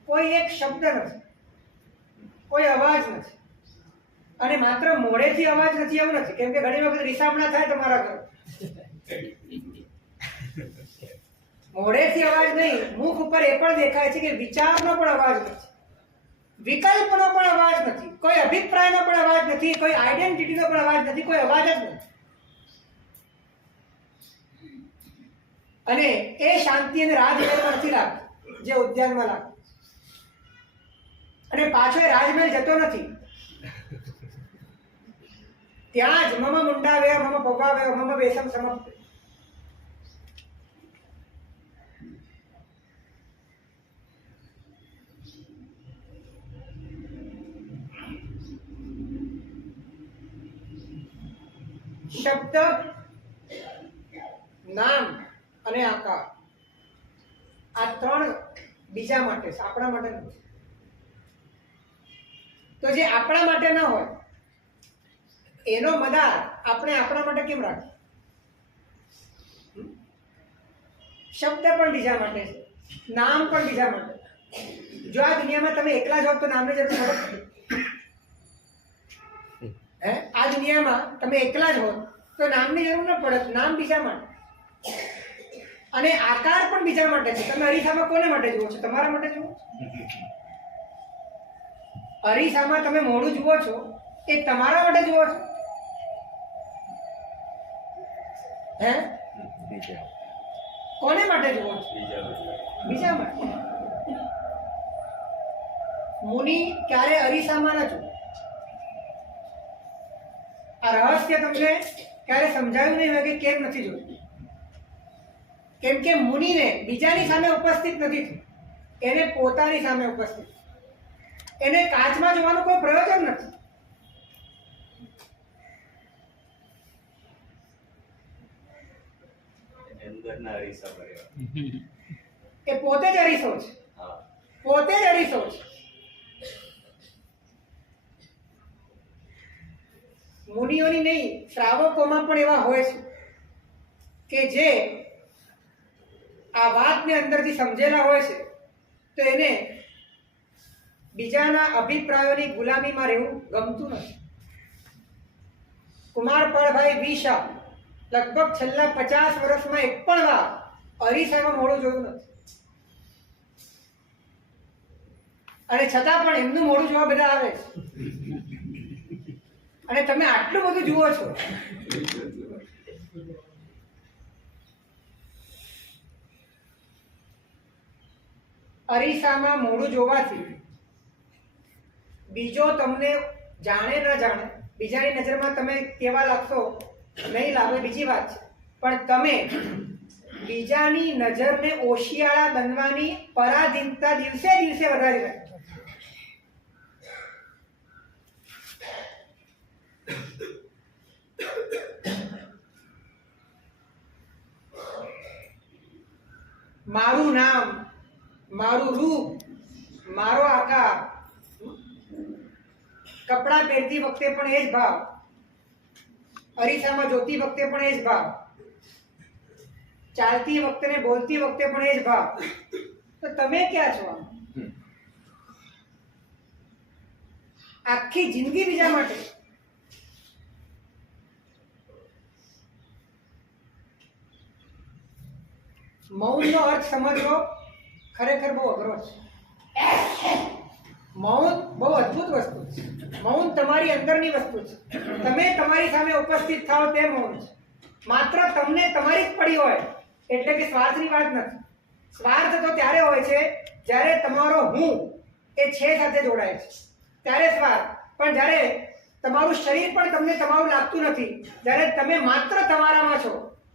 કોઈ એક શબ્દ નથી, કોઈ અવાજ નથી. અને માત્ર મોઢેથી અવાજ નથી એવું નથી, કેમ કે ઘણી વખત રીસામણા થાય તમારા ઘર. મોઢેથી અવાજ નહીં, મુખ ઉપર એ પણ દેખાય છે કે વિચારનો પણ અવાજ નથી, વિકલ્પનો પણ અવાજ નથી, કોઈ અભિપ્રાયનો પણ અવાજ નથી, કોઈ આઈડેન્ટિટીનો પણ અવાજ નથી, કોઈ અવાજ જ નથી. અને એ શાંતિ અને રાજમહેલમાં નથી લાગતી જે ઉદ્યાનમાં લાગે. અને પાછો એ રાજમહેલ જતો નથી, ત્યાં જ મમ મુંડા વેહ મમ પૌવા વેહ મમ વેસમ સમપ્ત. શબ્દ, નામ અને આકાર આ ત્રણ બીજા માટે છે, આપણા માટે નથી. તો જે આપણા માટે ન હોય એનો મદાર આપણે આપણા માટે કેમ રાખીએ? શબ્દ પણ બીજા માટે છે, નામ પણ બીજા માટે. જો આ દુનિયામાં તમે એકલા જ હોત તો નામની જરૂર પડે. આ દુનિયામાં તમે એકલા જ હોત તો નામની જરૂર ન પડે, નામ બીજા માટે. અને આકાર પણ બીજા માટે છે. તમે અરીસામાં કોને માટે જુઓ છો? તમારા માટે જુઓ છો? અરીસામાં તમે મોઢું જુઓ છો એ તમારા માટે જુઓ છો? હે? કોને માટે જુઓ છો? બીજા માટે. મુનિ ક્યારે અરીસામાં ન જુઓ. આ રહસ્ય તમને ક્યારે સમજાયું નહીં હોય કે કેમ નથી જોયું. કેમ કે મુનિને બીજાની સામે ઉપસ્થિત નથી થયું, એને પોતાની સામે ઉપસ્થિત. એને કાચમાં જોવાનું કોઈ પ્રયોજન નથી. અંદરના અરીસા ભર્યા. એ પોતે જ અરીસો છે, પોતે જ અરીસો છે. મુનિઓની નહીં, શ્રાવકોમાં પણ એવા હોય છે કે જે આ વાતને અંદરથી સમજેલા હોય છે, તો એને બીજાના અભિપ્રાયોની ગુલામીમાં રહેવું ગમતું નથી. કુમારપાળભાઈ વી શાહ લગભગ છેલ્લા 50 વર્ષમાં એક પણ વાર અરીસામાં મોઢું જોયું નથી. અને છતાં પણ એમનું મોઢું જોવા બધા આવે છે. અને તમે આટલું બધું જુઓ છો. અરીસામાં મોઢું જોવાથી બીજો તમને જાણે ન જાણે, બીજાની નજરમાં તમે કેવા લાગશો નહીં લાગે બીજી વાત છે, પણ તમે બીજાની નજરને ઓશિયાળા બનવાની પરાધીનતા દિવસે દિવસે વધારી રહ્યા છો. મારું નામ, મારું રૂપ, મારો આકાર, કપડાં પહેરતી વખતે પણ એ જ ભાવ, અરીસામાં જોતી વખતે પણ એ જ ભાવ, ચાલતી વખતે ને બોલતી વખતે પણ એ જ ભાવ. તો તમે ક્યાં છો? આખી જિંદગી બીજા માટે. મૌનનો અર્થ સમજવો ખરેખર બહુ અઘરો છે. મૌન બહુ અદ્ભુત વસ્તુ છે. મૌન તમારી અંદરની વસ્તુ છે. તમે તમારી સામે ઉપસ્થિત થાઓ તે મૌન છે. માત્ર તમને તમારી જ પડી હોય એટલે કે સ્વાર્થની વાત નથી. સ્વાર્થ તો ત્યારે હોય છે જ્યારે તમારો હું એ છે સાથે જોડાય છે, ત્યારે સ્વાર્થ. પણ જ્યારે તમારું શરીર પણ તમને તમારું લાગતું નથી, જ્યારે તમે માત્ર તમારામાં છો,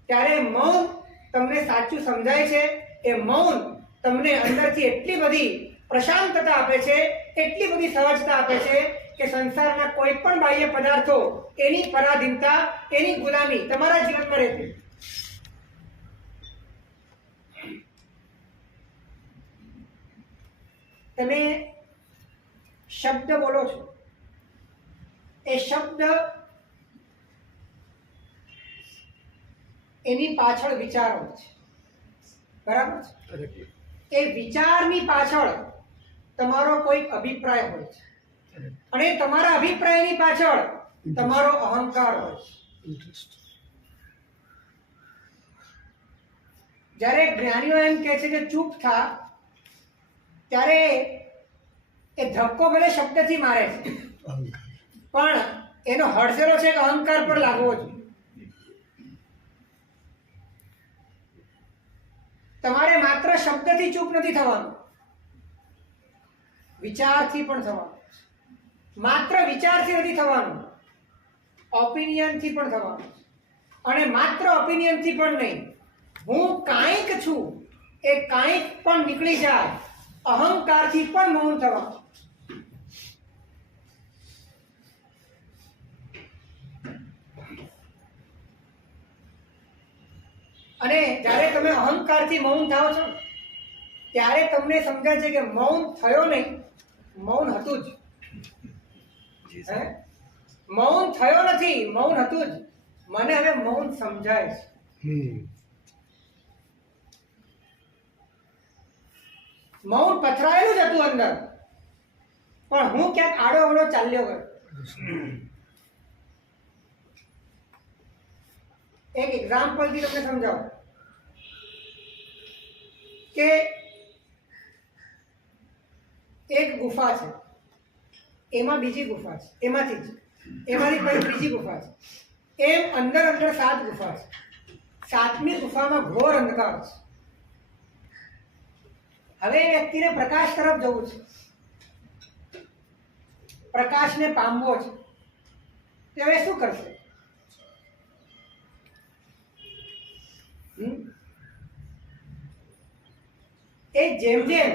ત્યારે મૌન તમને સાચું સમજાય છે, એ મૌન તમને અંદરથી એટલી બધી પ્રશાંતતા આપે છે, એટલી બધી સહજતા આપે છે કે સંસારના કોઈ પણ બાહ્ય પદાર્થો એની પરાધીનતા, એની ગુલામી તમારા જીવનમાં રહેતી. તમે શબ્દ બોલો છો, એ શબ્દ એની પાછળ વિચાર હોય છે, બરાબર છે? એ વિચારની પાછળ તમારો કોઈ અભિપ્રાય હોય છે, અને તમારા અભિપ્રાયની પાછળ તમારો અહંકાર હોય છે. જ્યારે જ્ઞાનીઓ એમ કહે છે કે ચૂપ થા, ત્યારે એ ધક્કો ભલે શબ્દથી મારે છે, પણ એનો હડસેલો છે કે અહંકાર પર લાગવો જોઈએ. તમારે માત્ર શબ્દથી ચૂપ નથી થવાનું, વિચારથી પણ થવાનું. માત્ર વિચારથી નથી થવાનું, ઓપિનિયનથી પણ થવાનું. અને માત્ર ઓપિનિયનથી પણ નહીં, હું કાંઈક છું એ કાંઈક પણ નીકળી જાય, અહંકારથી પણ મૌન થવાનું. અને જ્યારે તમે અહંકારથી મૌન થાઓ છો, ત્યારે તમને સમજાય છે કે મૌન થયો નહીં, મૌન હતું જ. મૌન થયો નથી, મૌન હતું જ. મને હવે મૌન સમજાય છે. મૌન પથરાયેલું જ હતું અંદર, પણ હું ક્યાંક આડો અવળો ચાલ્યો ગયો. એક એક્ઝામ્પલથી તમને સમજાવું કે એક ગુફા છે, એમાં બીજી ગુફા છે, એમાંથી પછી બીજી ગુફા છે, એમ અંદર 7 ગુફા છે. 7મી ગુફામાં ઘોર અંધકાર છે. હવે એ વ્યક્તિને પ્રકાશ તરફ જવું છે, પ્રકાશને પામવો છે, તો હવે શું કરશે? એ જેમ જેમ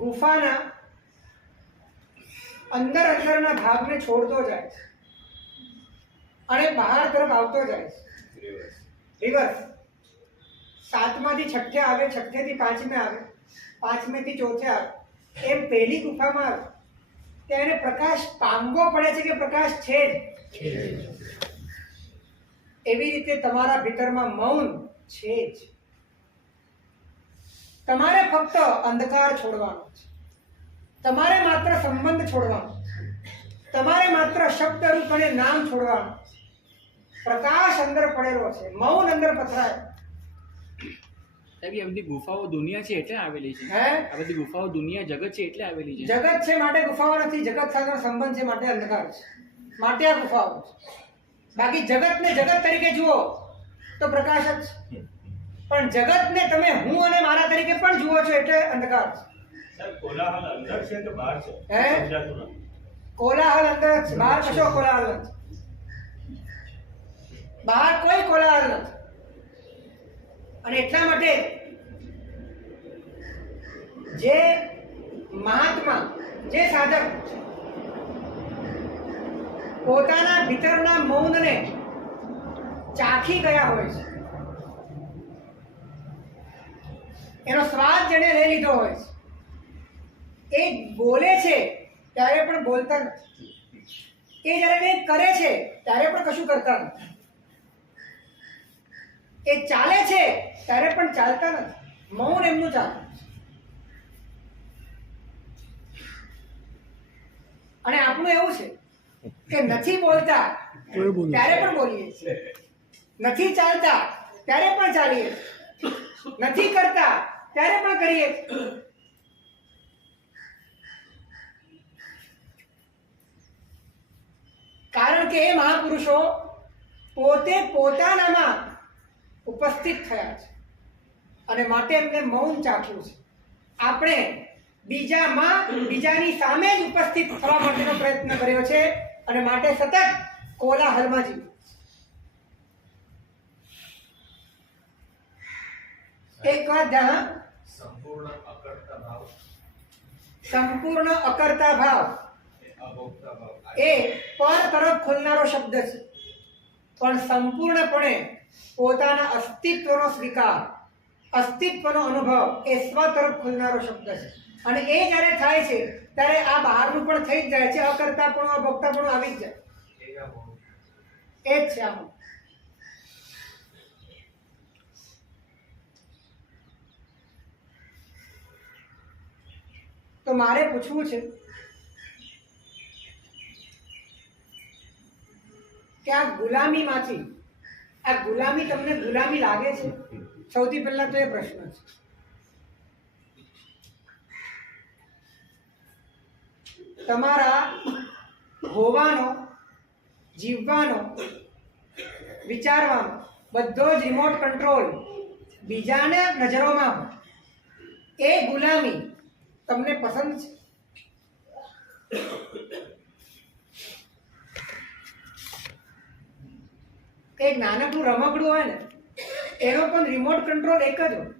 ગુફાના અંદરના ભાગને છોડતો જાય છે અને બહાર તરફ આવતો જાય છે, રિવર્સ. 7માંથી 6 આવે, 6થી 5મે આવે, 5મેથી 4થે આવે, એમ પહેલી ગુફામાં આવે ત્યારે એને પ્રકાશ પામવો પડે છે કે પ્રકાશ છે જ. એવી રીતે તમારા ભીતરમાં મૌન છે જ. તમારે ફક્ત અંધકાર છોડવાનો છે, તમારે માત્ર સંબંધ છોડવાનો છે, તમારે માત્ર શબ્દ રૂપ અને નામ છોડવાનું. પ્રકાશ અંદર પડેલો છે, મૌન અંદર પથરાય. સાહેબ, આ બધી ગુફાઓ દુનિયા છે એટલે આવેલી છે. આ બધી ગુફાઓ દુનિયા જગત છે એટલે આવેલી છે. જગત છે માટે ગુફાઓ નથી, જગત સાથેનો સંબંધ છે માટે અંધકાર છે, માટે આ ગુફાઓ છે. બાકી જગતને જગત તરીકે જુઓ તો પ્રકાશ જ છે, પણ જગતને તમે હું અને મારા તરીકે પણ જુઓ છો એટલે અંધકાર છે. સાહેબ, કોલાહલ અંદર છે કે બહાર છે? કોલાહલ અંદર છે, બહાર કશો કોલાહલ નથી. બહાર કોઈ કોલાહલ નથી. અને એટલા માટે જે મહાત્મા, જે સાધક પોતાના ભીતરના મૌનને ચાખી ગયા હોય છે, એનો સ્વાદ જેને લઈ લીધો હોય છે, એ બોલે છે ત્યારે પણ બોલતા નથી, એ જ્યારે કંઈક કરે છે ત્યારે પણ કશું કરતા નથી, એ ચાલે છે ત્યારે પણ ચાલતા નથી, મૌન એમનું ચાલે. અને આપણું એવું છે કે નથી બોલતા ત્યારે પણ બોલીએ છીએ, નથી ચાલતા ત્યારે પણ ચાલીએ છીએ, નથી કરતા ત્યારે પણ કરીએ છીએ. કારણ કે એ મહાપુરુષો પોતે પોતાનામાં ઉપસ્થિત થયા છે અને માટે એમને મૌન ચાખ્યું છે. આપણે બીજાની સામે જ ઉપસ્થિત થવા માટેનો પ્રયત્ન કર્યો છે અને માટે સતત કોલાહલમાં જીવ્યું. એક વાત ધ્યાન, સંપૂર્ણ અકર્તા ભાવ સંપૂર્ણ અકર્તા ભાવ એ અભોક્તા ભાવ એ પર તરફ ખોલનારો શબ્દ છે, પણ સંપૂર્ણપણે પોતાના અસ્તિત્વનો સ્વીકાર, અસ્તિત્વનો અનુભવ એ સ્વ તરફ ખોલનારો શબ્દ છે. અને એ જ્યારે થાય છે ત્યારે આ બહારનું પણ થઈ જ જાય છે, અકર્તાપણું અભોક્તાપણું આવી જ જાય. એ અભોગ એ જ છે આમાં. તો મારે પૂછવું છે કે આ ગુલામીમાંથી, આ ગુલામી તમને ગુલામી લાગે છે? સૌથી પહેલા તો એ પ્રશ્ન છે. તમારા હોવાનો, જીવવાનો, વિચારવાનો બધો જ રિમોટ કંટ્રોલ બીજાને નજરોમાં હોય. એ ગુલામી તમને પસંદ છે? એક નાનકડું રમકડું હોય ને, એનો પણ રિમોટ કંટ્રોલ એક જ હોય,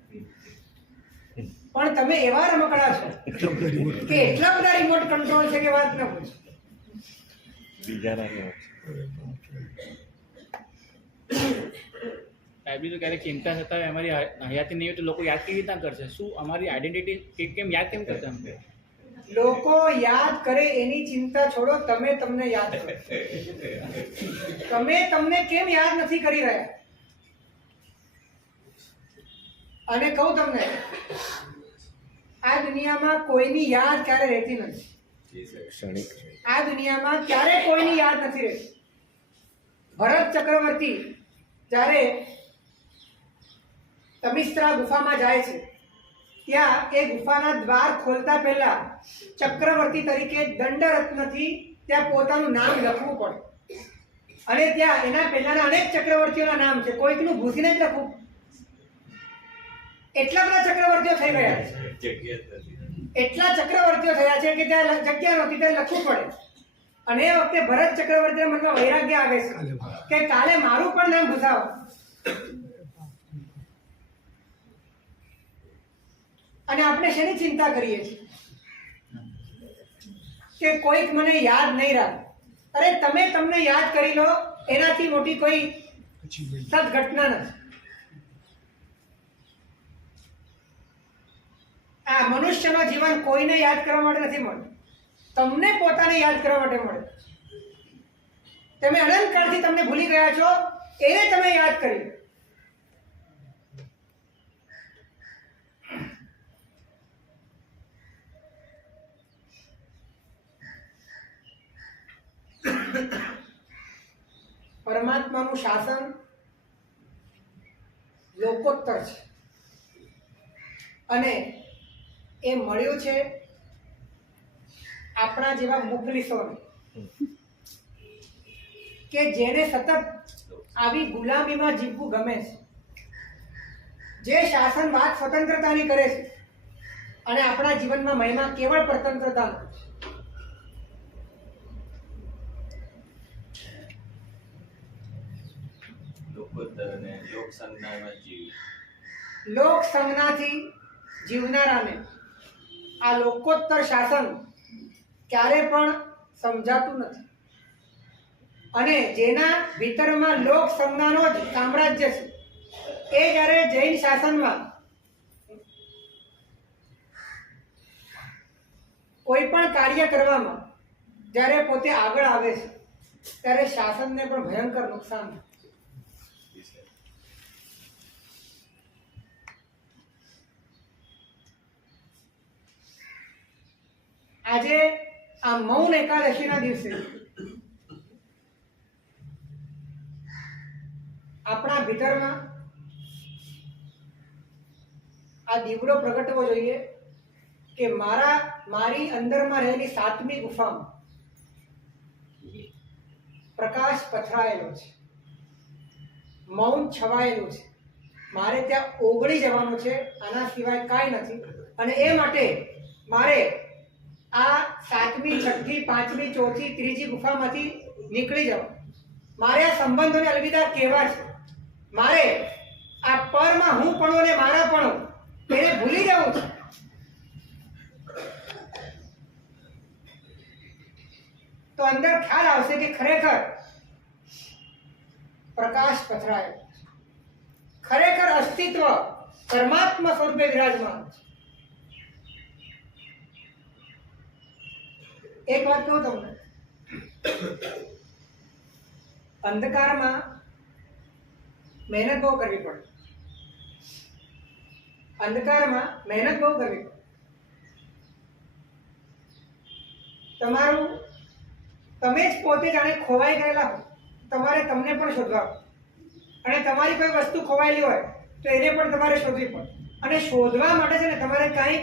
પણ તમે એવા રમકડા છો કે એટલા બધા રિમોટ કંટ્રોલ છે કે વાત ન પૂછો. સાહેબની તો ક્યારેક ચિંતા થતા હોય અમારી હયાતી નહીં હોય તો લોકો યાદ કેવી રીતના કરશે? શું અમારી આઈડેન્ટિટી કેમ યાદ કેમ કરતા અમને? લોકો યાદ કરે એની ચિંતા છોડો, તમે તમને યાદ કરો. તમે તમને કેમ યાદ નથી કરી રહ્યા? અને કહું તમને, આ દુનિયામાં કોઈની યાદ ક્યારે રહેતી નથી. આ દુનિયામાં ક્યારે કોઈની યાદ નથી રહેતી. ભરત ચક્રવર્તી જ્યારે તમિસ્ત્રા ગુફામાં જાય છે, ત્યાં એ ગુફાના દ્વાર ખોલતા પહેલા ચક્રવર્તી તરીકે દંડરત્નથી ત્યાં પોતાનું નામ લખવું પડે. અને ત્યાં એના પહેલાના અનેક ચક્રવર્તીઓના નામ છે, કોઈકનું ભૂસીને જ લખવું. એટલા બધા ચક્રવર્તીઓ થઈ ગયા છે, એટલા ચક્રવર્તીઓ થયા છે કે ત્યાં જગ્યા નહોતી, ત્યાં લખવું પડે. અને એ વખતે ભરત ચક્રવર્તીના મનમાં વૈરાગ્ય આવે છે કે કાલે મારું પણ નામ ભૂસાવો. અને આપણે શેની ચિંતા કરીએ છીએ કે કોઈક મને યાદ નહીં રાખે? અરે તમે તમને યાદ કરી લો, એનાથી મોટી કોઈ સદઘટના નથી. આ મનુષ્યનો જીવન કોઈને યાદ કરવા માટે નથી મળતું, તમને પોતાને યાદ કરવા માટે મળે. તમે અનંતકાળથી તમને ભૂલી ગયા છો, એને તમે યાદ કરી. પરમાત્માનું શાસન લોકોત્તર છે અને એ મળ્યું છે આપણા જેવા મુખલિસોને, કે જેને સતત આવી ગુલામીમાં જીવવું ગમે છે, જે શાસન વાત સ્વતંત્રતાની કરે છે અને આપણા જીવનમાં મહિમા કેવળ પ્રતંત્રતાનો. લોક સંજ્ઞાથી જીવનારાને આ લોકોત્તર શાસન ક્યારે પણ સમજાતું નથી. અને જેના ભીતરમાં લોક સંજ્ઞાનો જ સામ્રાજ્ય છે, એ જ્યારે જૈન શાસનમાં કોઈ પણ કાર્ય કરવામાં જ્યારે પોતે આગળ આવે છે, ત્યારે શાસનને પણ ભયંકર નુકસાન થાય. આજે આ મૌન એકાદશીના દિવસે આપણા ભીતરમાં આ દીવડો પ્રગટવો જોઈએ કે મારી અંદરમાં રહેલી સાતમી ગુફામાં પ્રકાશ પથરાયેલો છે, મૌન છવાયેલું છે. મારે ત્યાં ઓગળી જવાનું છે, આના સિવાય કાંઈ નથી. અને એ માટે મારે આ સાતમી, છઠ્ઠી, પાંચમી, ચોથી, ત્રીજી ગુફામાંથી નીકળી જવા. મારે આ સંબંધોને અલવિદા કહેવા છે. મારે આ પરમાં હું પણ અને મારા પણ એને ભૂલી જવું છે, તો અંદર ખ્યાલ આવશે કે ખરેખર પ્રકાશ પથરાયો, ખરેખર અસ્તિત્વ પરમાત્મા સ્વરૂપે વિરાજમાન છે. એક વાત કહું તમને, અંધકારમાં મહેનત બહુ કરવી પડે, અંધકારમાં મહેનત બહુ કરવી પડે. તમારું તમે જ પોતે જાણે ખોવાઈ ગયેલા હો, તમારે તમને પણ શોધવા પડે. અને તમારી કોઈ વસ્તુ ખોવાયેલી હોય તો એને પણ તમારે શોધવી પડે. અને શોધવા માટે છે ને તમારે કંઈક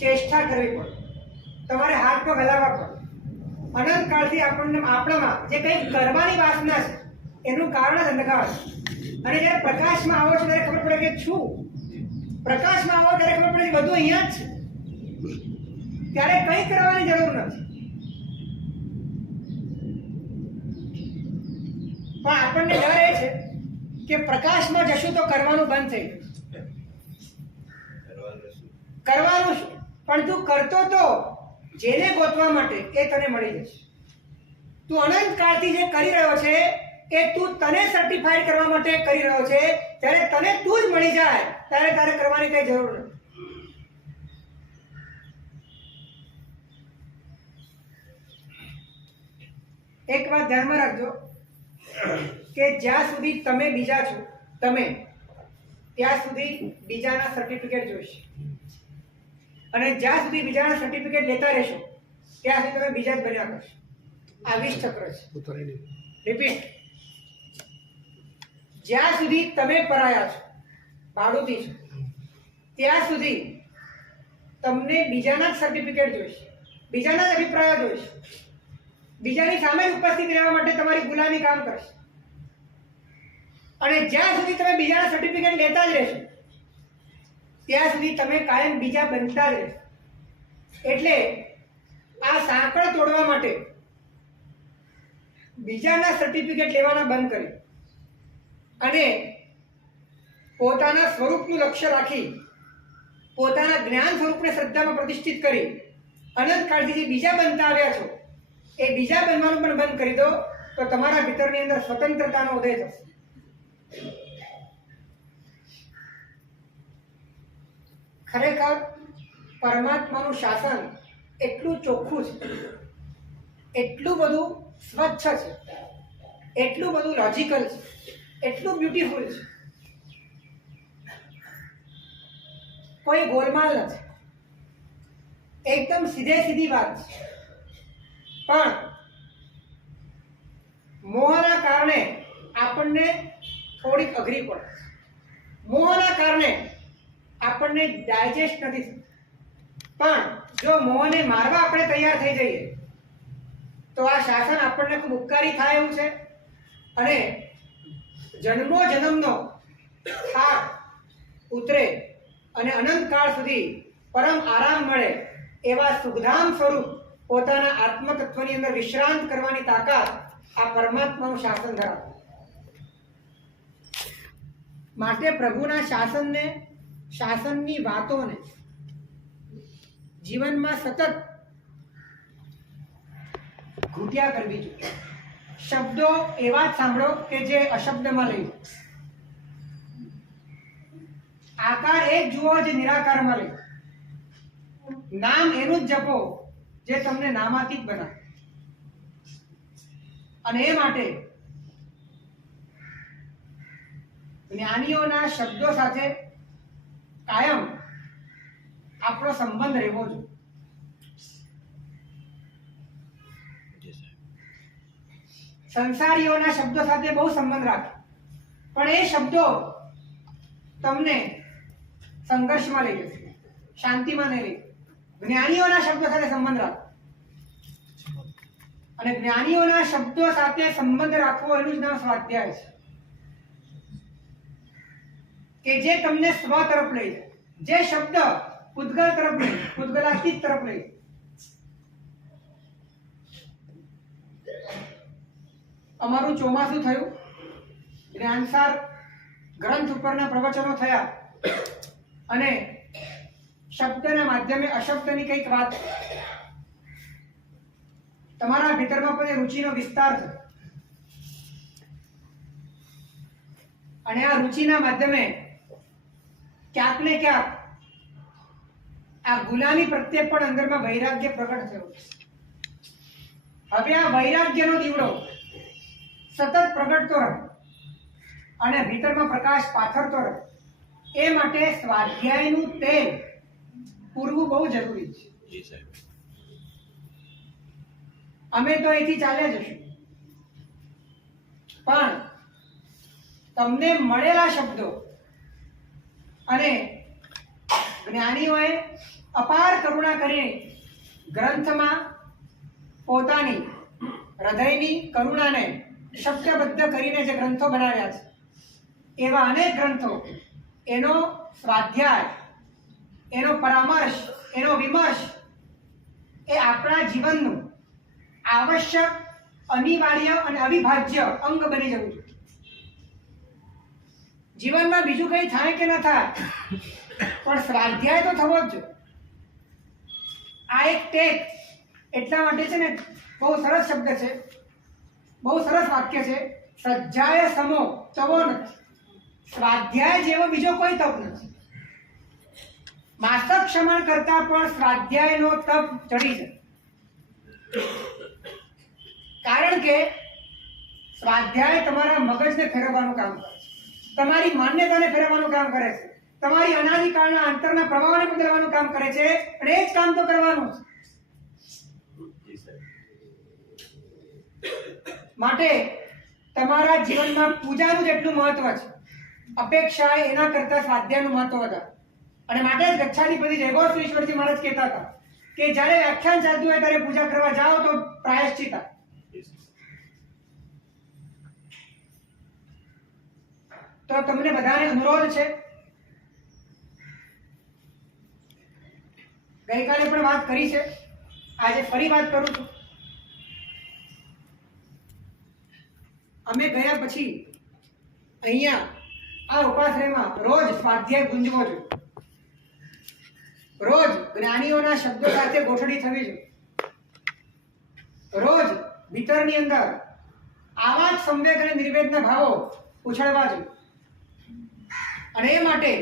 ચેષ્ટા કરવી પડે, તમારે હાથ પગ હલાવવા પડે. અનંતકાળથી આપણામાં જે કંઈક કરવાની વાસના છે એનું કારણ જ અંધકાર છે. અને જ્યારે પ્રકાશમાં આવો છો ત્યારે ખબર પડે કે છું, પ્રકાશમાં આવો ત્યારે ખબર પડે કે બધું અહીંયા જ છે, ત્યારે કંઈ કરવાની જરૂર નથી. પણ આપણને ડર એ છે કે પ્રકાશમાં જશું તો કરવાનું બંધ થઈ જશે. કરવાનું શું? પણ તું કરતો તો જેને ગોતવા માટે એ તને મળી જશે. તું અનંતકાળથી જે કરી રહ્યો છે એ તું તને સર્ટિફાઈડ કરવા માટે કરી રહ્યો છે. ત્યારે તને તું જ મળી જાય ત્યારે તારે કરવાની કઈ જરૂર નથી. એક વાત ધ્યાનમાં રાખજો કે જ્યાં સુધી તમે બીજા છો, તમે ત્યાં સુધી બીજાના સર્ટિફિકેટ જોઈશે. અને જ્યાં સુધી બીજાના સર્ટિફિકેટ લેતા રહેશો ત્યાં સુધી તમે બીજા જ બન્યા કરશો. આ 20 ચક્ર છે. રિપીટ. જ્યાં સુધી તમે પરાયા છો, ભાડુતી છો, ત્યાં સુધી તમને બીજાના જ સર્ટિફિકેટ જોઈશે, બીજાના જ અભિપ્રાયો જોઈશે, બીજાની સામે ઉપસ્થિત રહેવા માટે તમારી ગુલામી કામ કરશે. અને જ્યાં સુધી તમે બીજાના સર્ટિફિકેટ લેતા જ રહેશો ત્યાં સુધી તમે કાયમ બીજા બનતા જ રહેશો. એટલે આ સાંકળ તોડવા માટે બીજાના સર્ટિફિકેટ લેવાના બંધ કરી અને પોતાના સ્વરૂપનું લક્ષ્ય રાખી, પોતાના જ્ઞાન સ્વરૂપને શ્રદ્ધામાં પ્રતિષ્ઠિત કરી અનંતકાળથી જે બીજા બનતા આવ્યા છો એ બીજા બનવાનું પણ બંધ કરી દો, તો તમારા ભીતરની અંદર સ્વતંત્રતાનો ઉદય થશે. ખરેખર પરમાત્માનું શાસન એટલું ચોખ્ખું છે, એટલું બધું સ્વચ્છ છે, એટલું બધું લોજિકલ છે, એટલું બ્યુટીફુલ છે, કોઈ ગોલમાલ નથી, એકદમ સીધી વાત છે. પણ મોહના કારણે આપણને થોડીક અઘરી પડે, મોહના કારણે આપણને ડાયજેસ્ટ નથી થતું. પણ જો મોહને મારવા આપણે તૈયાર થઈ જઈએ તો આ શાસન આપણને ખૂબ ઉપકારી થાય એવું છે. અને જન્મો જન્મનો થાક ઉતરે અને અનંતકાળ સુધી પરમ આરામ મળે એવા સુખધામ સ્વરૂપ પોતાના આત્મતત્વની અંદર વિશ્રાંત કરવાની તાકાત આ પરમાત્માનું શાસન ધરાવે. માટે પ્રભુના શાસનને, શાસનની વાતોને જીવનમાં સતત ઘૂંટ્યા કરવી જોઈએ. શબ્દો એવા જ સાંભળો કે જે અશબ્દમાં લઈ, આકાર એ જ જુઓ જે નિરાકારમાં લઈ, નામ એનું જ જપો જે તમને નામાતીત બનાવે. અને એ માટે જ્ઞાનીઓના શબ્દો સાથે કાયમ આપણો સંબંધ રહેવો જોઈએ. સંસારીઓના શબ્દો સાથે બહુ સંબંધ રાખો, પણ એ શબ્દો તમને સંઘર્ષમાં લઈ જશે, શાંતિમાં નહીં લઈ. જ્ઞાનીઓના શબ્દો સાથે સંબંધ રાખો, અને જ્ઞાનીઓના શબ્દો સાથે સંબંધ રાખવો એનું જ નામ સ્વાધ્યાય છે, કે જે તમને સ્વ તરફ લઈ જાય. જે શબ્દ પૂતગલ તરફ લઈ, પૂતગલાતીત તરફ લઈ. અમારું ચોમાસું થયું, જ્ઞાનસાર ગ્રંથ ઉપરના પ્રવચનો થયા અને શબ્દના માધ્યમે અશબ્દની કંઈક વાત તમારા ભીતરમાં પણ એ રુચિનો વિસ્તાર છે અને આ રુચિના માધ્યમે ક્યાંક ને ક્યાંક આ ગુલામી પ્રત્યે પણ અંદરમાં વૈરાગ્ય પ્રગટ થયું. હવે આ વૈરાગ્યનો દીવડો સતત પ્રગટતો રહે અને ભીતરમાં પ્રકાશ પાથરતો રહે એ માટે સ્વાધ્યાયનું તેલ પૂરવું બહુ જરૂરી છે. જી સાહેબ. અમે તો અહીંથી ચાલ્યા જશું પણ તમને મળેલા શબ્દો અને જ્ઞાનીઓએ અપાર કરુણા કરીને ગ્રંથમાં પોતાની હૃદયની કરુણાને શબ્દબદ્ધ કરીને જે ગ્રંથો બનાવ્યા છે એવા અનેક ગ્રંથો, એનો સ્વાધ્યાય, એનો પરામર્શ, એનો વિમર્શ એ આપણા જીવનનું આવશ્યક, અનિવાર્ય અને અવિભાજ્ય અંગ બની જવું જોઈએ. જીવનમાં બીજું કંઈ થાય કે ન થાય પણ સ્વાધ્યાય તો થવો જ જોઈએ. આ એક ટેક એટલા માટે છે ને, બહુ સરસ શબ્દ છે, બહુ સરસ વાક્ય છે, સજ્જાય સમો તવો નથી. સ્વાધ્યાય જેવો બીજો કોઈ તપ નથી. માસક ક્ષમણ કરતા પણ સ્વાધ્યાયનો તપ ચડી છે. કારણ કે સ્વાધ્યાય તમારા મગજને ફેરવવાનું કામ કરે છે, તમારી માન્યતાને ફેરવવાનું કામ કરે છે, તમારી અનાદિકાળના અંતરના પ્રભાવને બદલવાનું કામ કરે છે અને એ જ કામ તો કરવાનું છે. માટે તમારા જીવનમાં પૂજાનું જેટલું મહત્વ છે, અપેક્ષા એના કરતા સ્વાધ્યાયનું મહત્વ વધારે. અને માટે જ ગચ્છાધિપતિ જયઘોષેશ્વરજી મહારાજ કહેતા હતા કે જ્યારે વ્યાખ્યાન ચાલતું હોય ત્યારે પૂજા કરવા જાઓ તો પ્રાયશ્ચિત. તો તમને બધાને અનુરોધ છે, ગઈકાલે પણ વાત કરી છે, આજે ફરી વાત કરું છું. અમે ગયા પછી અહીંયા આ ઉપાશ્રયમાં રોજ સ્વાધ્યાય ગુંજવો જોઈએ. રોજ જ્ઞાનીઓના શબ્દો સાથે ગોઠડી થવી જોઈએ. રોજ ભીતરની અંદર આવા જ સંવેગ અને નિર્વેદના ભાવો ઉછળવા જોઈએ. અને એ માટે